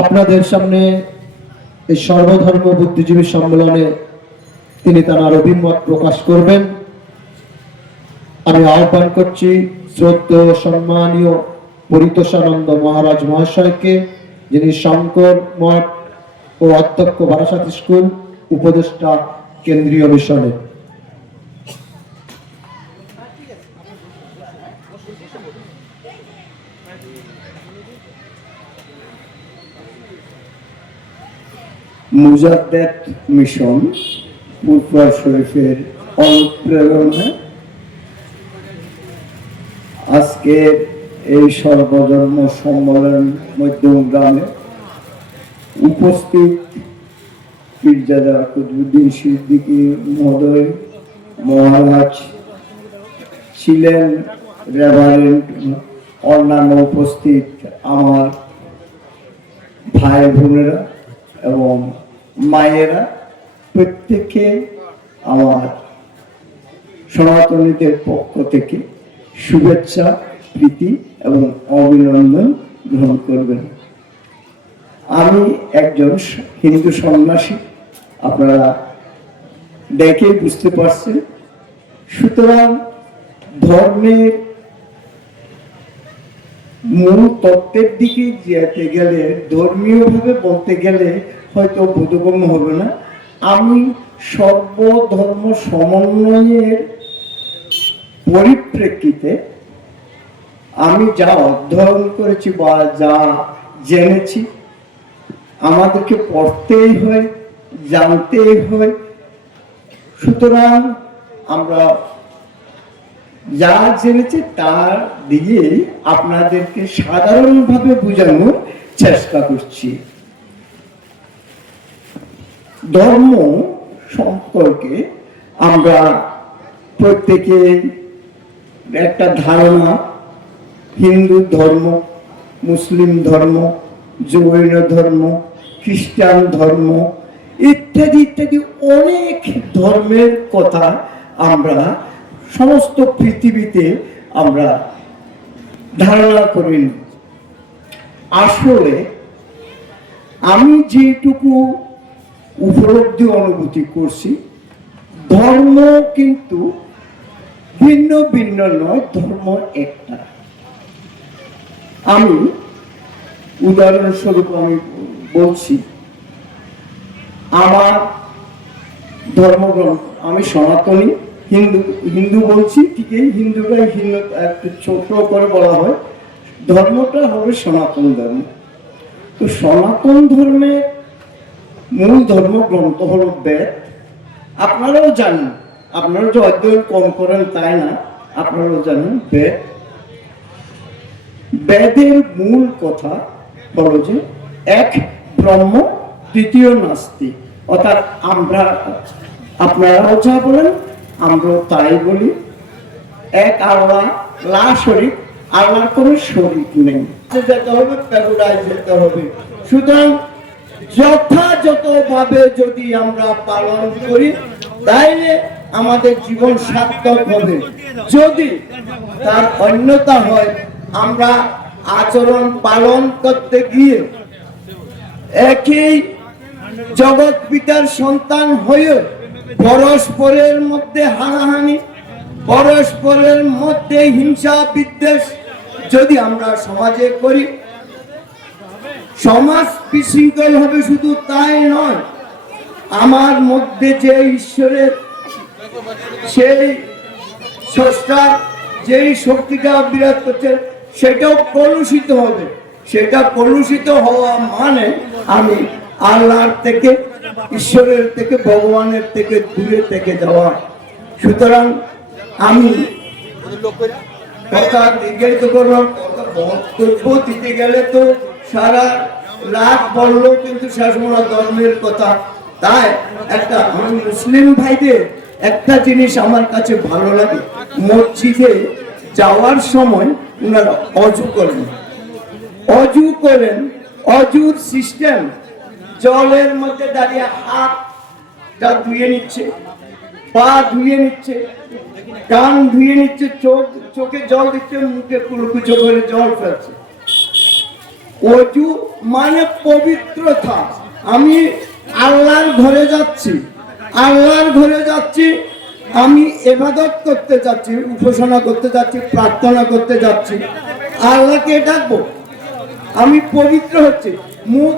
আপনাদের সামনে এই সর্বধর্ম বুদ্ধিজীবী সম্মেলনে তিনি তার অভিমত প্রকাশ করবেন। আমি আহ্বান করছি শ্রদ্ধেয় সম্মানীয় পরিতোষানন্দ মহারাজ মহাশয়কে, যিনি শঙ্কর মঠ ও অধ্যক্ষ বারাসাত স্কুল, উপদেষ্টা কেন্দ্রীয় মিশনের। মুজাদ্দেদ মিশন ফুরফুরা শরীফের অনুপ্রেরণায় আজকে এই সর্বধর্ম সম্মেলন মধ্যমগ্রামে উপস্থিত পীরজাদা কুতুবউদ্দিন সিদ্দিকী মহোদয় মহারাজ ছিলেন, রেভারেন্ড, অন্যান্য উপস্থিত আমার ভাই বোনেরা এবং মায়েরা, প্রত্যেককে আমার সনাতনীদের পক্ষ থেকে শুভেচ্ছা, প্রীতি এবং অভিনন্দন গ্রহণ করবেন। আমি একজন হিন্দু সন্ন্যাসী, আপনারা দেখে বুঝতে পারছেন। সুতরাং ধর্মের মূল তত্ত্বের দিকে যেতে গেলে, ধর্মীয়ভাবে বলতে গেলে হয়তো বোধগম্য হবে না। আমি সর্বধর্ম সমন্বয়ের পরিপ্রেক্ষিতে আমি যা অধ্যয়ন করেছি বা যা জেনেছি, আমাদেরকে পড়তেই হয়, জানতে হয়। সুতরাং আমরা যা জেনেছি তার দিয়ে আপনাদেরকে সাধারণভাবে বোঝানোর চেষ্টা করছি। ধর্ম সম্পর্কে আমরা প্রত্যেকে একটা ধারণা, হিন্দু ধর্ম, মুসলিম ধর্ম, জৈন ধর্ম, খ্রিস্টান ধর্ম ইত্যাদি ইত্যাদি অনেক ধর্মের কথা আমরা সমস্ত পৃথিবীতে আমরা ধারণা করি। আসলে আমি যেটুকু উপলব্ধি অনুভূতি করছি, ধর্ম কিন্তু ভিন্ন ভিন্ন নয়, ধর্ম একটা। আমি উদাহরণস্বরূপ আমি বলছি, আমার ধর্মগ্রন্থ, আমি সনাতনী হিন্দু বলছি, ঠিক এই হিন্দুরাই হিন্দু একটু ছোট করে বলা হয়, ধর্মটা হবে সনাতন ধর্ম। তো সনাতন ধর্মের মূল ধর্মগ্রন্থ হলো বেদ। আপনারাও জানেন, আপনারা যে অধ্যয়ন কম করেন তাই না, আপনারাও জানেন বেদ। বেদের মূল কথা হলো যে এক ব্রহ্ম, দ্বিতীয় নাস্তি। অর্থাৎ আপনারাও যা বলেন আমরাও তাই বলি, এক আল্লাহ, লা শরীক, আল্লাহর কোনো শরীক নেই। যেতে হবে, প্যারাডাইস যেতে হবে। সুতরাং যথাযথভাবে যদি আমরা পালন করি তাইলে আমাদের জীবন সার্থক হবে। যদি তার অন্যতা হয়, আমরা আচরণ পালন করতে গিয়ে একই জগৎ পিতার সন্তান হয়ে পরস্পরের মধ্যে হানাহানি, পরস্পরের মধ্যে হিংসা বিদ্বেষ যদি আমরা সমাজে করি, সমাজ বিশৃঙ্খল হবে। শুধু তাই নয়, আমার মধ্যে যে ঈশ্বরের সেই স্রষ্টার যেই শক্তিটা বিরাজ করছে সেটাও কলুষিত হবে। সেটা কলুষিত হওয়া মানে আমি আল্লাহর থেকে, ঈশ্বরের থেকে, ভগবানের থেকে দূরে থেকে যাওয়া। সুতরাং আমি কথা দীর্ঘায়িত করলাম, বক্তব্য দিতে গেলে তো সারা রাত বললো, কিন্তু শেষ মোড়া ধর্মের কথা। তাই একটা মুসলিম ভাইদের একটা জিনিস আমার কাছে ভালো লাগে, মসজিদে যাওয়ার সময় ওনারা অজু করেন। অজুর সিস্টেম, জলের মধ্যে দাঁড়িয়ে হাতটা ধুয়ে নিচ্ছে, পা ধুয়ে নিচ্ছে, কান ধুয়ে নিচ্ছে, চোখে জল দিচ্ছে, মুখে কুলকুচো করে জল ফেলছে। অজু মানে পবিত্রতা। আমি আল্লাহর ঘরে যাচ্ছি, আমি ইবাদত করতে যাচ্ছি, উপাসনা করতে যাচ্ছি, প্রার্থনা করতে যাচ্ছি, আল্লাহকে ডাকবো। আমি পবিত্র হচ্ছে। মুখ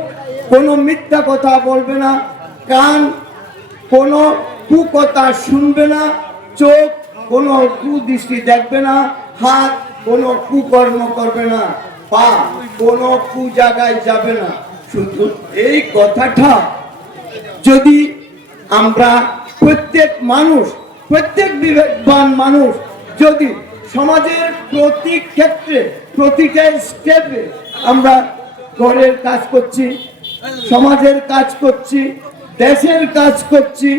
কোনো মিথ্যা কথা বলবে না, কান কোনো কুকথা শুনবে না, চোখ কোনো কুদৃষ্টি দেখবে না, হাত কোনো কুকর্ম করবে না, পা কোনো কু জায়গায় যাবে না। শুধু এই কথাটা যদি আমরা প্রত্যেক বিবেকবান মানুষ যদি সমাজের প্রতি ক্ষেত্রে, প্রতিটা স্টেপে, আমরা ঘরের কাজ করছি, সমাজের কাজ করছি, দেশের কাজ করছি,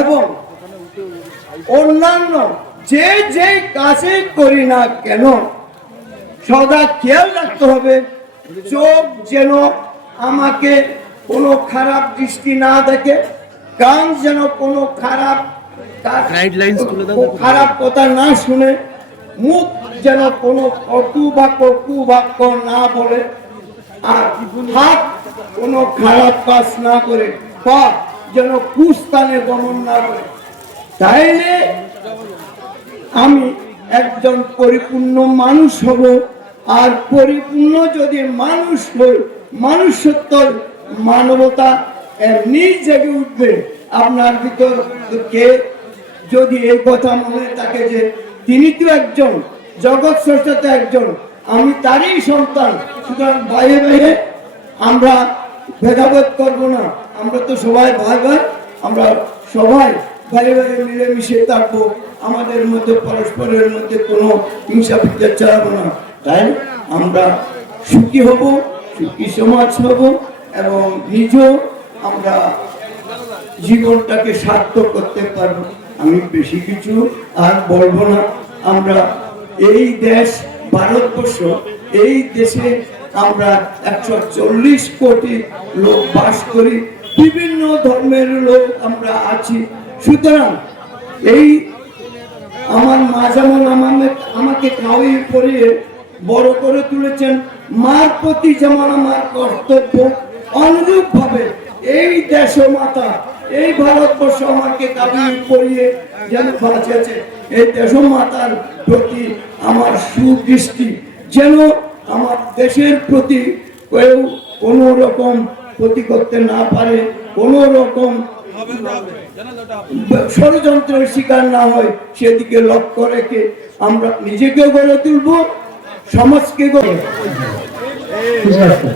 এবং অন্যান্য যে কাজই করি না কেন সদা খেয়াল রাখতে হবে চোখ যেন আমাকে কোনো খারাপ দৃষ্টি না দেখে, কান যেন কোনো খারাপ কথা না শুনে, মুখ যেন কোনো কুবাক্য না বলে, আর হাত কোনো খারাপ কাজ না করে, পা যেন কুস্থানে গমন না করে। তাইলে আমি একজন পরিপূর্ণ মানুষ হব। আর পরিপূর্ণ যদি মানুষ হই, মানুষত্ব, মানবতা এমনি জেগে উঠবে আপনার ভিতর। কে যদি এই কথা মনে থাকে যে তিনি তো একজন জগৎ স্রষ্টা, তো একজন, আমি তারই সন্তান, সুতরাং ভাইয়ে ভাইয়ে আমরা ভেদাভেদ করবো না, আমরা তো সবাই ভাই ভাই, আমরা সবাই ভাই ভাই মিলেমিশে থাকবো, আমাদের মধ্যে পরস্পরের মধ্যে কোনো হিংসা বিদ্বেষ চালাবো না, তাই আমরা সুখী হব, সুখী সমাজ হব এবং নিজেও আমরা জীবনটাকে সার্থক করতে পারবো। আমি বেশি কিছু আর বলবো না। আমরা এই দেশ ভারতবর্ষ, এই দেশে আমরা 140 কোটি লোক বাস করি, বিভিন্ন ধর্মের লোক আমরা আছি। সুতরাং এই আমার মা যেমন আমাকে খাওয়িয়ে পরিয়ে বড় করে তুলেছেন, মার প্রতি যেমন আমার কর্তব্য, অনুরূপ ভাবে এই দেশমাতা, এই ভারতবর্ষ আমাকে খাওয়িয়ে পরিয়ে যেন বাঁচিয়েছে, এই দেশমাতার প্রতি আমার সুদৃষ্টি, যেন আমার দেশের প্রতি কেউ কোনো রকম ক্ষতি করতে না পারে, কোনো রকম ষড়যন্ত্রের শিকার না হয়, সেদিকে লক্ষ্য রেখে আমরা নিজেকে গড়ে তুলব, সমাজকে গড়ে। ঠিক আছে,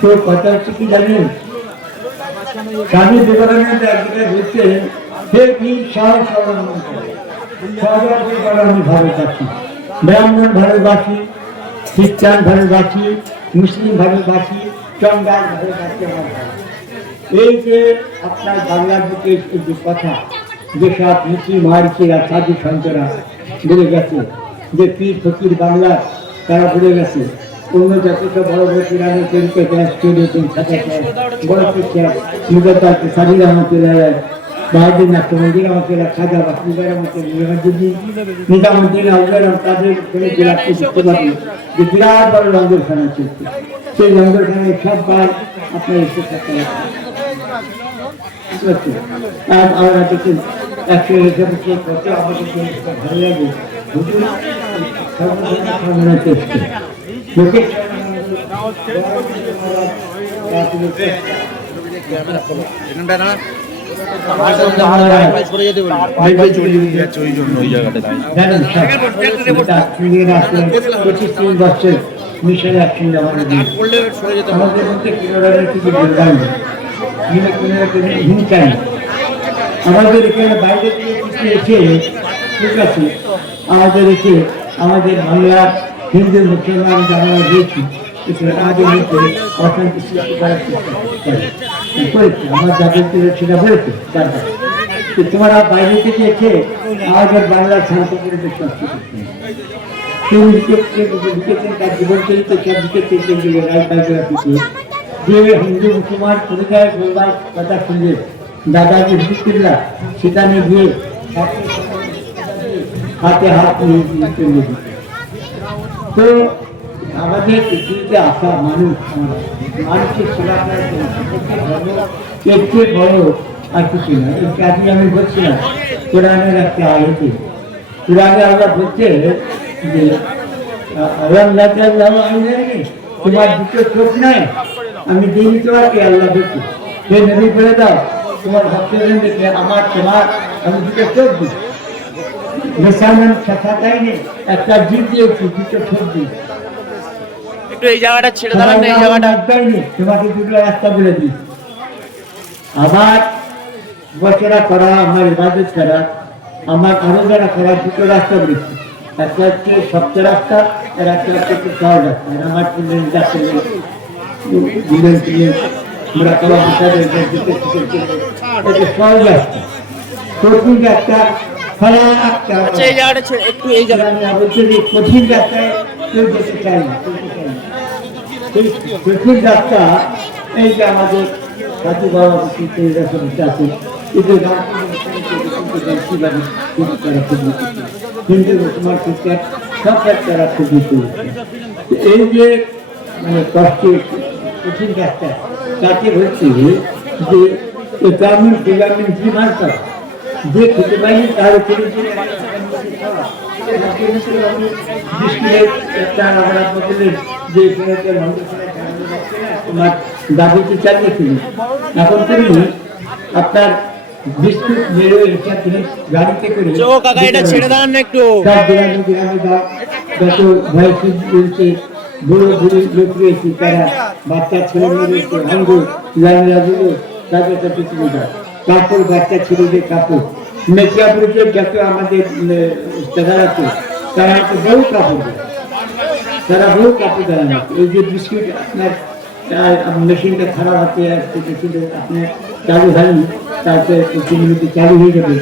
তো কথা হচ্ছে কি জানেন, স্বামী বিবেকানন্দ একদিকে বলছে, হে বীর সাহস অবলম্বন করে আমি ভারতবাসী, ব্রাহ্মণ ভারতবাসী, খ্রিস্টান ভারতবাসী, মুসলিম ভারতবাসী, চন্ডাল ভারতবাসী আমার ভারত। এই যে আপনার বাংলার বুকে যে কথা, যেসব নীতি মহারিষিরা সাধু সন্তরা বলে গেছে, যে পীর ফকির বাংলা তারা বলে গেছে, অন্য যথেষ্ট বড় বড় পুরানো চরিত্র গ্যাস চলে বড় শিক্ষা মুজাদ্দার সাদির রহমতুল্লাহ, বাহাদুর নাট্যমন্দির রহমতুল্লাহ, খাজা বাসুদার রহমতুল্লাহ, নিজামুদ্দিন আউলাম, তাদের জেলা করতে পারবে যে বিরাট বড় লঙ্গরখানা চলছে, সেই লঙ্গরখানায় সববার আপনার এসে থাকতে হবে। আর আমরা দেখুন একশো রেখে করতে আমাদের ভালো লাগে, সর্বধর্মের চেষ্টা লোকে মিশনে একসঙ্গে আমাদের মধ্যে কিছু বলবেন ভূমিকা নেই। আমাদের এখানে বাইরে থেকে কিছু এসে, ঠিক আছে, আমাদের এসে আমাদের বাংলার হিন্দু মুসলমান যারা রয়েছে আমাদের মধ্যে অশান্তি সৃষ্টি করার চেষ্টা করেছে, আমার যাদের সেটা বলেছে। তোমরা বাইরে থেকে এসে আমাদের বাংলার শান্ত পরিবেশ নষ্ট করছে। কেউ লিখেছেন তার জীবন চরিত্র সব লিখেছেন রাজবায়োগ্রাফিতে, যে হিন্দু মুসলমান পরিচয় বলবার কথা শুনলে দাদাজি হিন্দুরা সেখানে গিয়ে হাতে হাত নিয়ে চলে দিত। তো আমাদের পৃথিবীতে আসা মানুষ, মানুষের সেবা করার জন্য এর চেয়ে বড় আর কিছু না। এই কাজে আমি বলছিলাম কোরআনের একটা আয়তে, কোরআনে আমরা বলছে যে তোমার দুটো চোখ নাই, আমি দিন তোমাকে আল্লাহ বলছি, সে নদী বলে দাও তোমার ভক্তদের দেখে আমার তোমার আমি দুটো চোখ দিই, মেসামান শাখাটাই নেই, একটা জিভ দিয়েছি, দুটো চোখ দিই, একটু এই জায়গাটা ছেড়ে দাঁড়ান না, এই জায়গাটা তোমাকে দুটো রাস্তা বলে দিই। আমার বছরা করা, আমার ইবাদত করা, আমার আরোজনা করা দুটো রাস্তা বলেছি, একটা হচ্ছে সপ্ত রাস্তা আর একটা হচ্ছে সহজ রাস্তা। আমার সহজ রাস্তা, কঠিন রাস্তা আচ্ছা এই জায়গাটা একটু এই জায়গাটা বলছে যে কঠিন রাস্তায় কেউ যেতে চায় না, কঠিন রাস্তা এই যে আমাদের সাধু বাবা আছে, কিন্তু হিন্দু মুসলমান খ্রিস্টান সব তারা খুবই এই যে মানে কষ্টের কঠিন রাস্তা, তাকে হচ্ছে যে গ্রামীণ গ্রামীণ জীবন করা, যে খেতে পাইনি তার উপরে যে তোমার দাবিতে চালিয়েছিল, এখন তুমি আপনার বিস্কুট মেরে গাড়িতে করে ছেড়ে দাঁড়ান একটু যত ভয় বলছে, বুড়ো বুড়ি লোক রয়েছে, তারা বাচ্চা ছেলে মেয়ে রয়েছে, অঙ্গ লাইনরা তাদের কাছে তুলে দাও। কাপড়, বাচ্চা ছেলেদের কাপড়, মেদিনীপুরের যত আমাদের দাদা আছে তারা তো বহু কাপড় দেয়, তারা বহু কাপড় দেয় না। এই যে বিস্কুট আপনার মেশিনটা খারাপ হচ্ছে, মেশিনটা আপনার চালু হয়নি, তারপরে 2 মিনিটে চালু হয়ে যাবে,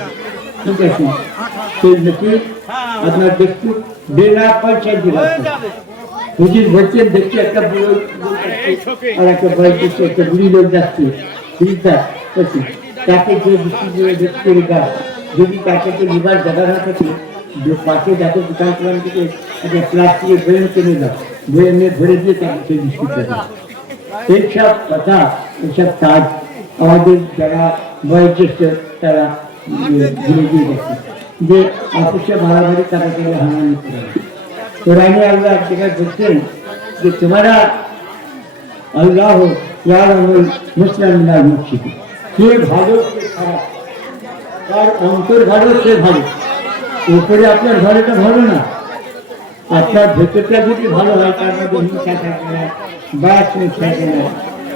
ঠিক আছে। সেই মেশিন আপনার দেখতে 1.5 লাখ পয়সা দিল। হুজুর বলছেন দেখছি একটা বুড়ো আর একটা বয়স দেখছি একটা বুড়ি লোক যাচ্ছে, বুঝতে পারছি। তাকে যে বিস্কুট দেখতে গাছ, যদি তাকে যে লিভার জায়গা না থাকে, পাশে যাতে দোকান টোকান থেকে একটা প্লাস্টিকের বয়ম কিনে দাও, বয়মে ভরে দিয়ে তাকে সেই বিস্কুটটা দাও। এইসব কথা, এইসব কাজ আমাদের যারা বয়োজ্যেষ্ঠ তারা ভুলে দিয়ে গেছে, যে অফিসে বাড়াবাড়ি তারা করে হানানি করে। কোরআনে আল্লাহ এক জায়গায় বলছেন যে তোমরা আল্লাহ ইয়ারুল মুসলিম মিনাল মুফসিদ, কে ভালো কে খারাপ, তার অন্তর ভালো সে ভালো। উপরে আপনার ঘরেটা ভালো না, আপনার ভেতরটা যদি ভালো হয়, তার মধ্যে হিংসা থাকবে না, বায়াসনেস থাকবে না,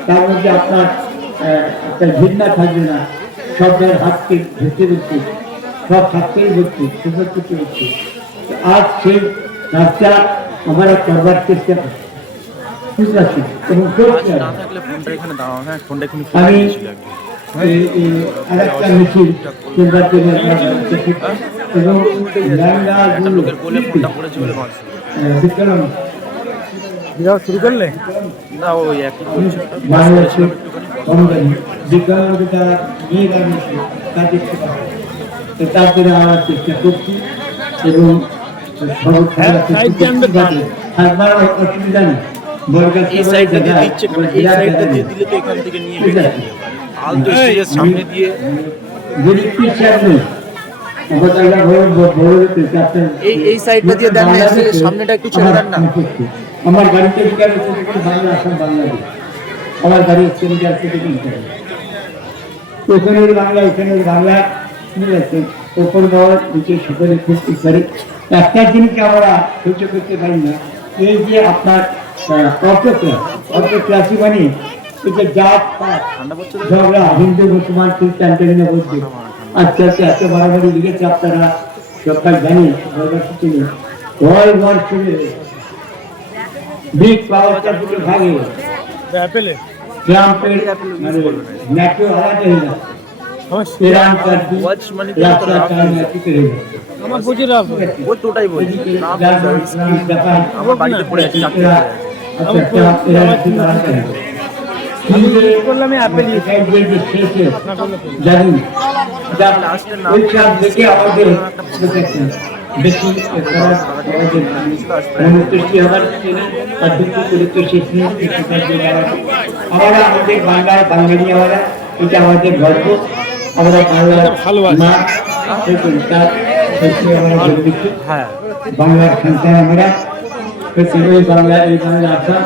তার মধ্যে আপনার ঘৃণা থাকবে না, সবের হাতকে ধরতে ধরতে সব থাকতেই বলছে, সুন্দর করতে বলছে। আজ সেই রাস্তা আমরা করবার চেষ্টা করছি, বুঝতে পারছি এবং করছি। আমি আরেকটা মিছিল চেম্বার থেকে এবং শুরু করলে না ওই বাংলাদেশের বিজ্ঞান যারা নিয়ে গেছে তাদের আমরা চেষ্টা করছি এবং অসুবিধা নেই। এই সাইডটা দিয়ে দিচ্ছে, এই সাইডটা দিয়ে দিলে তো এখান থেকে নিয়ে আলতো স্টেজের সামনে দিয়ে এই সাইডটা দিয়ে দেন না, সামনেটা একটু ছেড়ে দেন না। আমার গাড়িতে বাংলা আসাম বাংলাদেশ, আমার গাড়ি ওখানের বাংলা, ওখানের বাংলা, ঠিক আছে। ওপর দেওয়ার নিচে সকলে খুব ইচ্ছারে একটা জিনিস আমরা সহ্য করতে পারি না, এই যে আপনার অর্থক্লাসি মানে এই যে জাত ঝগড়া, হিন্দু মুসলমান খ্রিস্টান টেনে বলছে, আস্তে আস্তে এত বাড়াবাড়ি লিখেছে আপনারা সবাই জানি। ওয়ার্ল্ড শুনে বিগ পাওয়ারটা দুটো ভাগে ট্রাম্পের মানে ন্যাটো হারাতে হয়ে যাচ্ছে, ইরান কার্ডি রাস্তা চায়না কি করে আমার বুঝি না ও তোটাই বলছি আমার বাড়িতে পড়ে আছে করলাম অ্যাপেল জানি ওই চাপ দেখে আমাদের বেশি আমরা আমাদের বাংলায় বাঙালি, আমরা এটা আমাদের গর্ব, আমরা বাংলার মা বাংলার সন্তান, আমরা ওই বাংলা, এই বাংলা আশা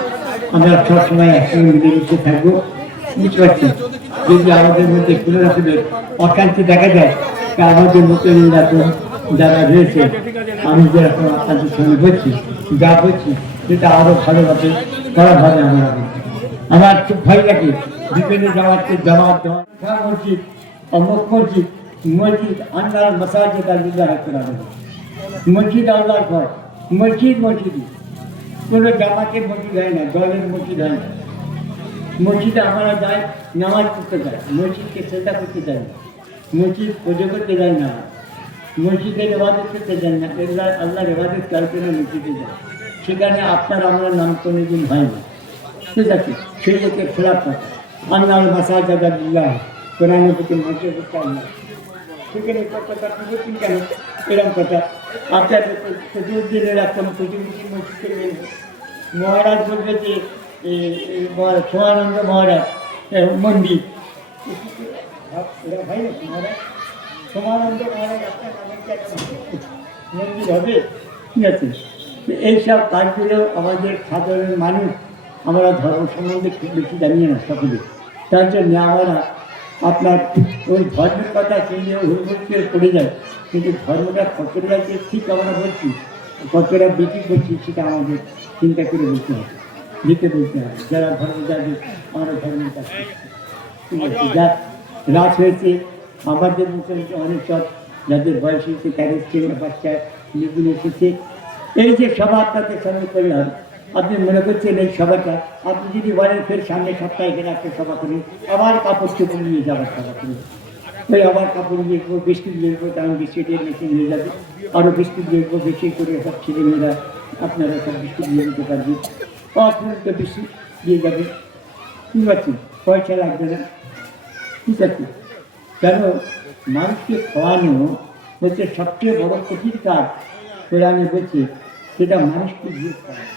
আমরা সবসময় একসঙ্গে মিলেমিশে থাকবো, বুঝতে পারছি। যদি আমাদের মধ্যে কোনো রকমের অশান্তি দেখা যায়, তা আমাদের মতো এরকম যারা রয়েছে, আমি যেরকম আপনাদের সঙ্গে বলছি, যা বলছি সেটা আরো ভালোভাবে করা হবে। আমার খুব ভয় লাগে বিভিন্ন জামাতকে জবাব দেওয়া। মসজিদ অমুক মসজিদ, মসজিদ আল্লাহর মাসাজিদ আল্লাহ করা, মসজিদ আল্লাহর ঘর, মসজিদ মসজিদই, কোনো জামাতের মসজিদ হয় না, দলের মসজিদ হয় না। মসজিদে আমরা যাই নামাজ পড়তে যাই, মসজিদকে শ্রদ্ধা করতে যাই না, মসজিদ পুজো করতে যাই না, মসজিদের ইবাদত করতে যাই না, আল্লাহর ইবাদত করতে না মসজিদে যাই, সেখানে আপনার আমরা নাম কোনোদিন হয় না, ঠিক আছে। সেই লোকে খেলাপ কথা, আল্লাহর মাসাজিদ আল্লাহ, কোরআনের প্রতি মসজিদ করতে হয় না, সেখানে কথা বুঝছেন কেন এরকম কথা? আপনাদের দিনের একটা প্রতিমুখী মসজিদ মহারাজ বলবে যে সোমানন্দ মহারাজ মন্দির, হয় না মহারাজ সোমানন্দ মহারাজ আপনার মন্দির হবে, ঠিক আছে। এইসব কাজগুলো আমাদের সাধারণ মানুষ, আমরা ধর্ম সম্বন্ধে খুব বেশি জানি না সকলে, তার জন্য আমরা আপনার ওই ধর্মের কথা শুনলে হুড়মুড় পড়ে যায়, কিন্তু ধর্মটা কতটা যে ঠিক আমরা বলছি, কতটা বেশি বলছি, সেটা আমাদের চিন্তা করে বলতে হবে, লিখে বলতে হবে। যারা ধর্ম যাবে আমরা ধর্মের কাছে ঠিক আছে, যা রাত হয়েছে আমাদের মতন অনেক সব যাদের বয়স হয়েছে তাদের ছেলে বাচ্চা মেয়েগুলো এসেছে। এই যে সভা আপনাদের সামনে করলাম, আপনি মনে করছেন এই সভাটা আপনি যদি বলেন ফের সামনে সপ্তাহে এখানে একটা সভা করি, আবার কাপড় চোপড় নিয়ে যাবার সভা করি, ওই আবার কাপড় নিয়ে যাবো, বিস্কুট নিয়ে যাবো, কারণ বিস্কুটের মেশিন হয়ে যাবে, আরও বিস্কুট নিয়ে যাবো, বেশি করে সব ছেলেমেয়েরা আপনারা সব বিস্কুট নিয়ে যেতে পারবেন, আপনার তো বিস্কুট দিয়ে যাবে, ঠিক আছে, পয়সা লাগবে না, ঠিক আছে। কেন মানুষকে খাওয়ানো হচ্ছে সবচেয়ে বড় কঠিন কাজ, কোরআনে বলছে সেটা মানুষকে দিয়ে খাওয়ানো,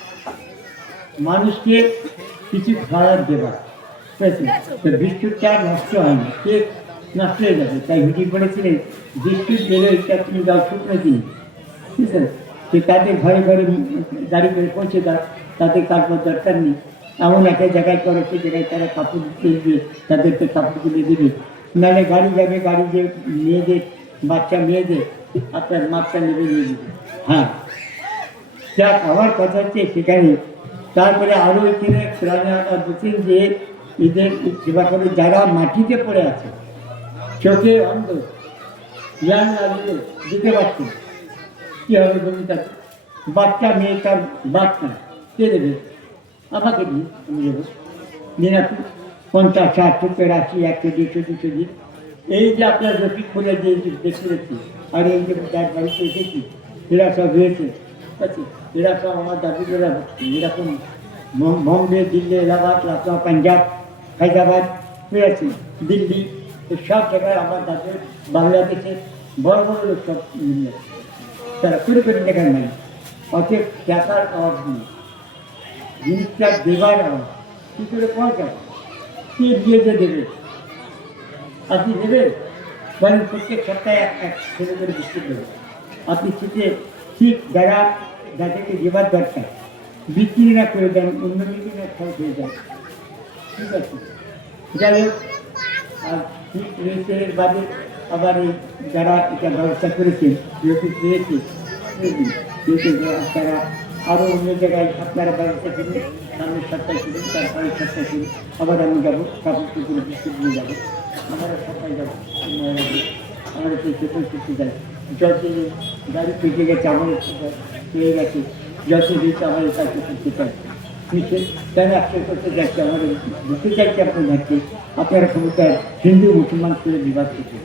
মানুষকে কিছু খাওয়ার দেওয়া, ঠিক আছে। তো বিস্কুটটা নষ্ট হয় না, কেক নষ্ট হয়ে যাবে, তাই হুটি বলেছিলেন বিস্কুট দিলে এটা তুমি দাও শুকনো দিন, ঠিক আছে। তো তাদের ঘরে ঘরে গাড়ি করে পৌঁছে দাও, তাদের কাপড় দরকার নেই, এমন একটা জায়গায় করো সেই জায়গায় তারা কাপড় দিবে, তাদেরকে কাপড়গুলো দেবে, নাহলে গাড়ি যাবে, গাড়ি যে মেয়েদের বাচ্চা মেয়েদের আপনার মাপটা নেবে নিয়ে দেবে। হ্যাঁ, যাক, আমার কথা হচ্ছে সেখানে তারপরে আরও এখানে প্রাণী বলছেন যে এদের সেবা করে যারা মাটিতে পড়ে আছে, চোখে অন্ধ, জ্ঞান লাগলে দিতে পারছে, কী হবে বলুন, তার বাচ্চা মেয়ে তার বাচ্চা কে দেবে, আমাকে দিন, আমি দেবো, দিন আপনি 50, 60, 70, 80, 100, 150, 200 দিন। এই যে আপনার রফিক বলে যে দেখতে দেখছি, আর এই যে যার বাড়িতে এসেছি এরা সব হয়েছে, ঠিক আছে, এরা সব আমার দাদুরা এরকম বম্বে, দিল্লি, এলাহাবাদ, লখনৌ, পাঞ্জাব, হায়দ্রাবাদ, ঠিক আছে, দিল্লি, সব জায়গায় আমার দাদু বাংলাদেশে বড় বড় লোক সব মিলে তারা করে করে দেখার নাই, অতএব টাকার অভাব নেই, জিনিসটা দেবার অভাব, কী করে পাওয়া যায়, কে দিয়ে যে দেবে, আপনি দেবেন বলেন প্রত্যেক সপ্তাহে এক ছেলে করে বিস্কুট দেবেন, আপনি শীতে ঠিক যাদেরকে দেবার দরকার বিক্রি না করে দেন, অন্য দিকে না খরচ হয়ে যায়, ঠিক আছে। যাই হোক, আর ঠিক রেজিস্ট্রের বাদে আবার এই যারা এটা ব্যবস্থা করেছেন রসিদ পেয়েছে, তারা আরও অন্য জায়গায় আপনারা ব্যবস্থা করুন, সামনের সপ্তাহে করুন, তারপরের সপ্তাহে করুন, আবার আমি যাবো কাপড় টুকুরে বিস্কুট নিয়ে যাবো, আমরা সপ্তাহে যাবো, আমরা সেই সেখানে করতে যাই, যত গাড়ি পেকে গেছে আমার পেয়ে গেছে, যত দিয়েছে আমাদের কাছে করতে চাই, কেন একসাথে করতে যাচ্ছে, আমাদের বুঝতে চাইছে আপনি যাচ্ছে, আপনারা ক্ষমতায় হিন্দু মুসলমান করে বিবাদ করতে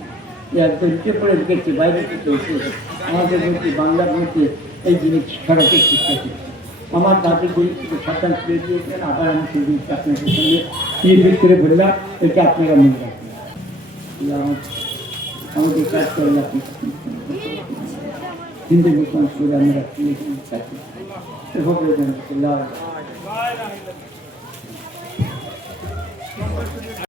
একদম নিচে পড়ে রেখেছে, বাইরে থেকে এসে আমাদের মধ্যে বাংলার মধ্যে এই জিনিস ছড়াতে চেষ্টা করছে। আমার দাদি সাবধান করে দিয়েছেন, আবার আমি সেই জিনিসটা আপনাদের সঙ্গে নির্ভর করে বললাম, এটা আপনারা মনে রাখবেন, আমাদের কাজ করলে আপনি হিন্দু মুসলমান করে আমরা থাকি।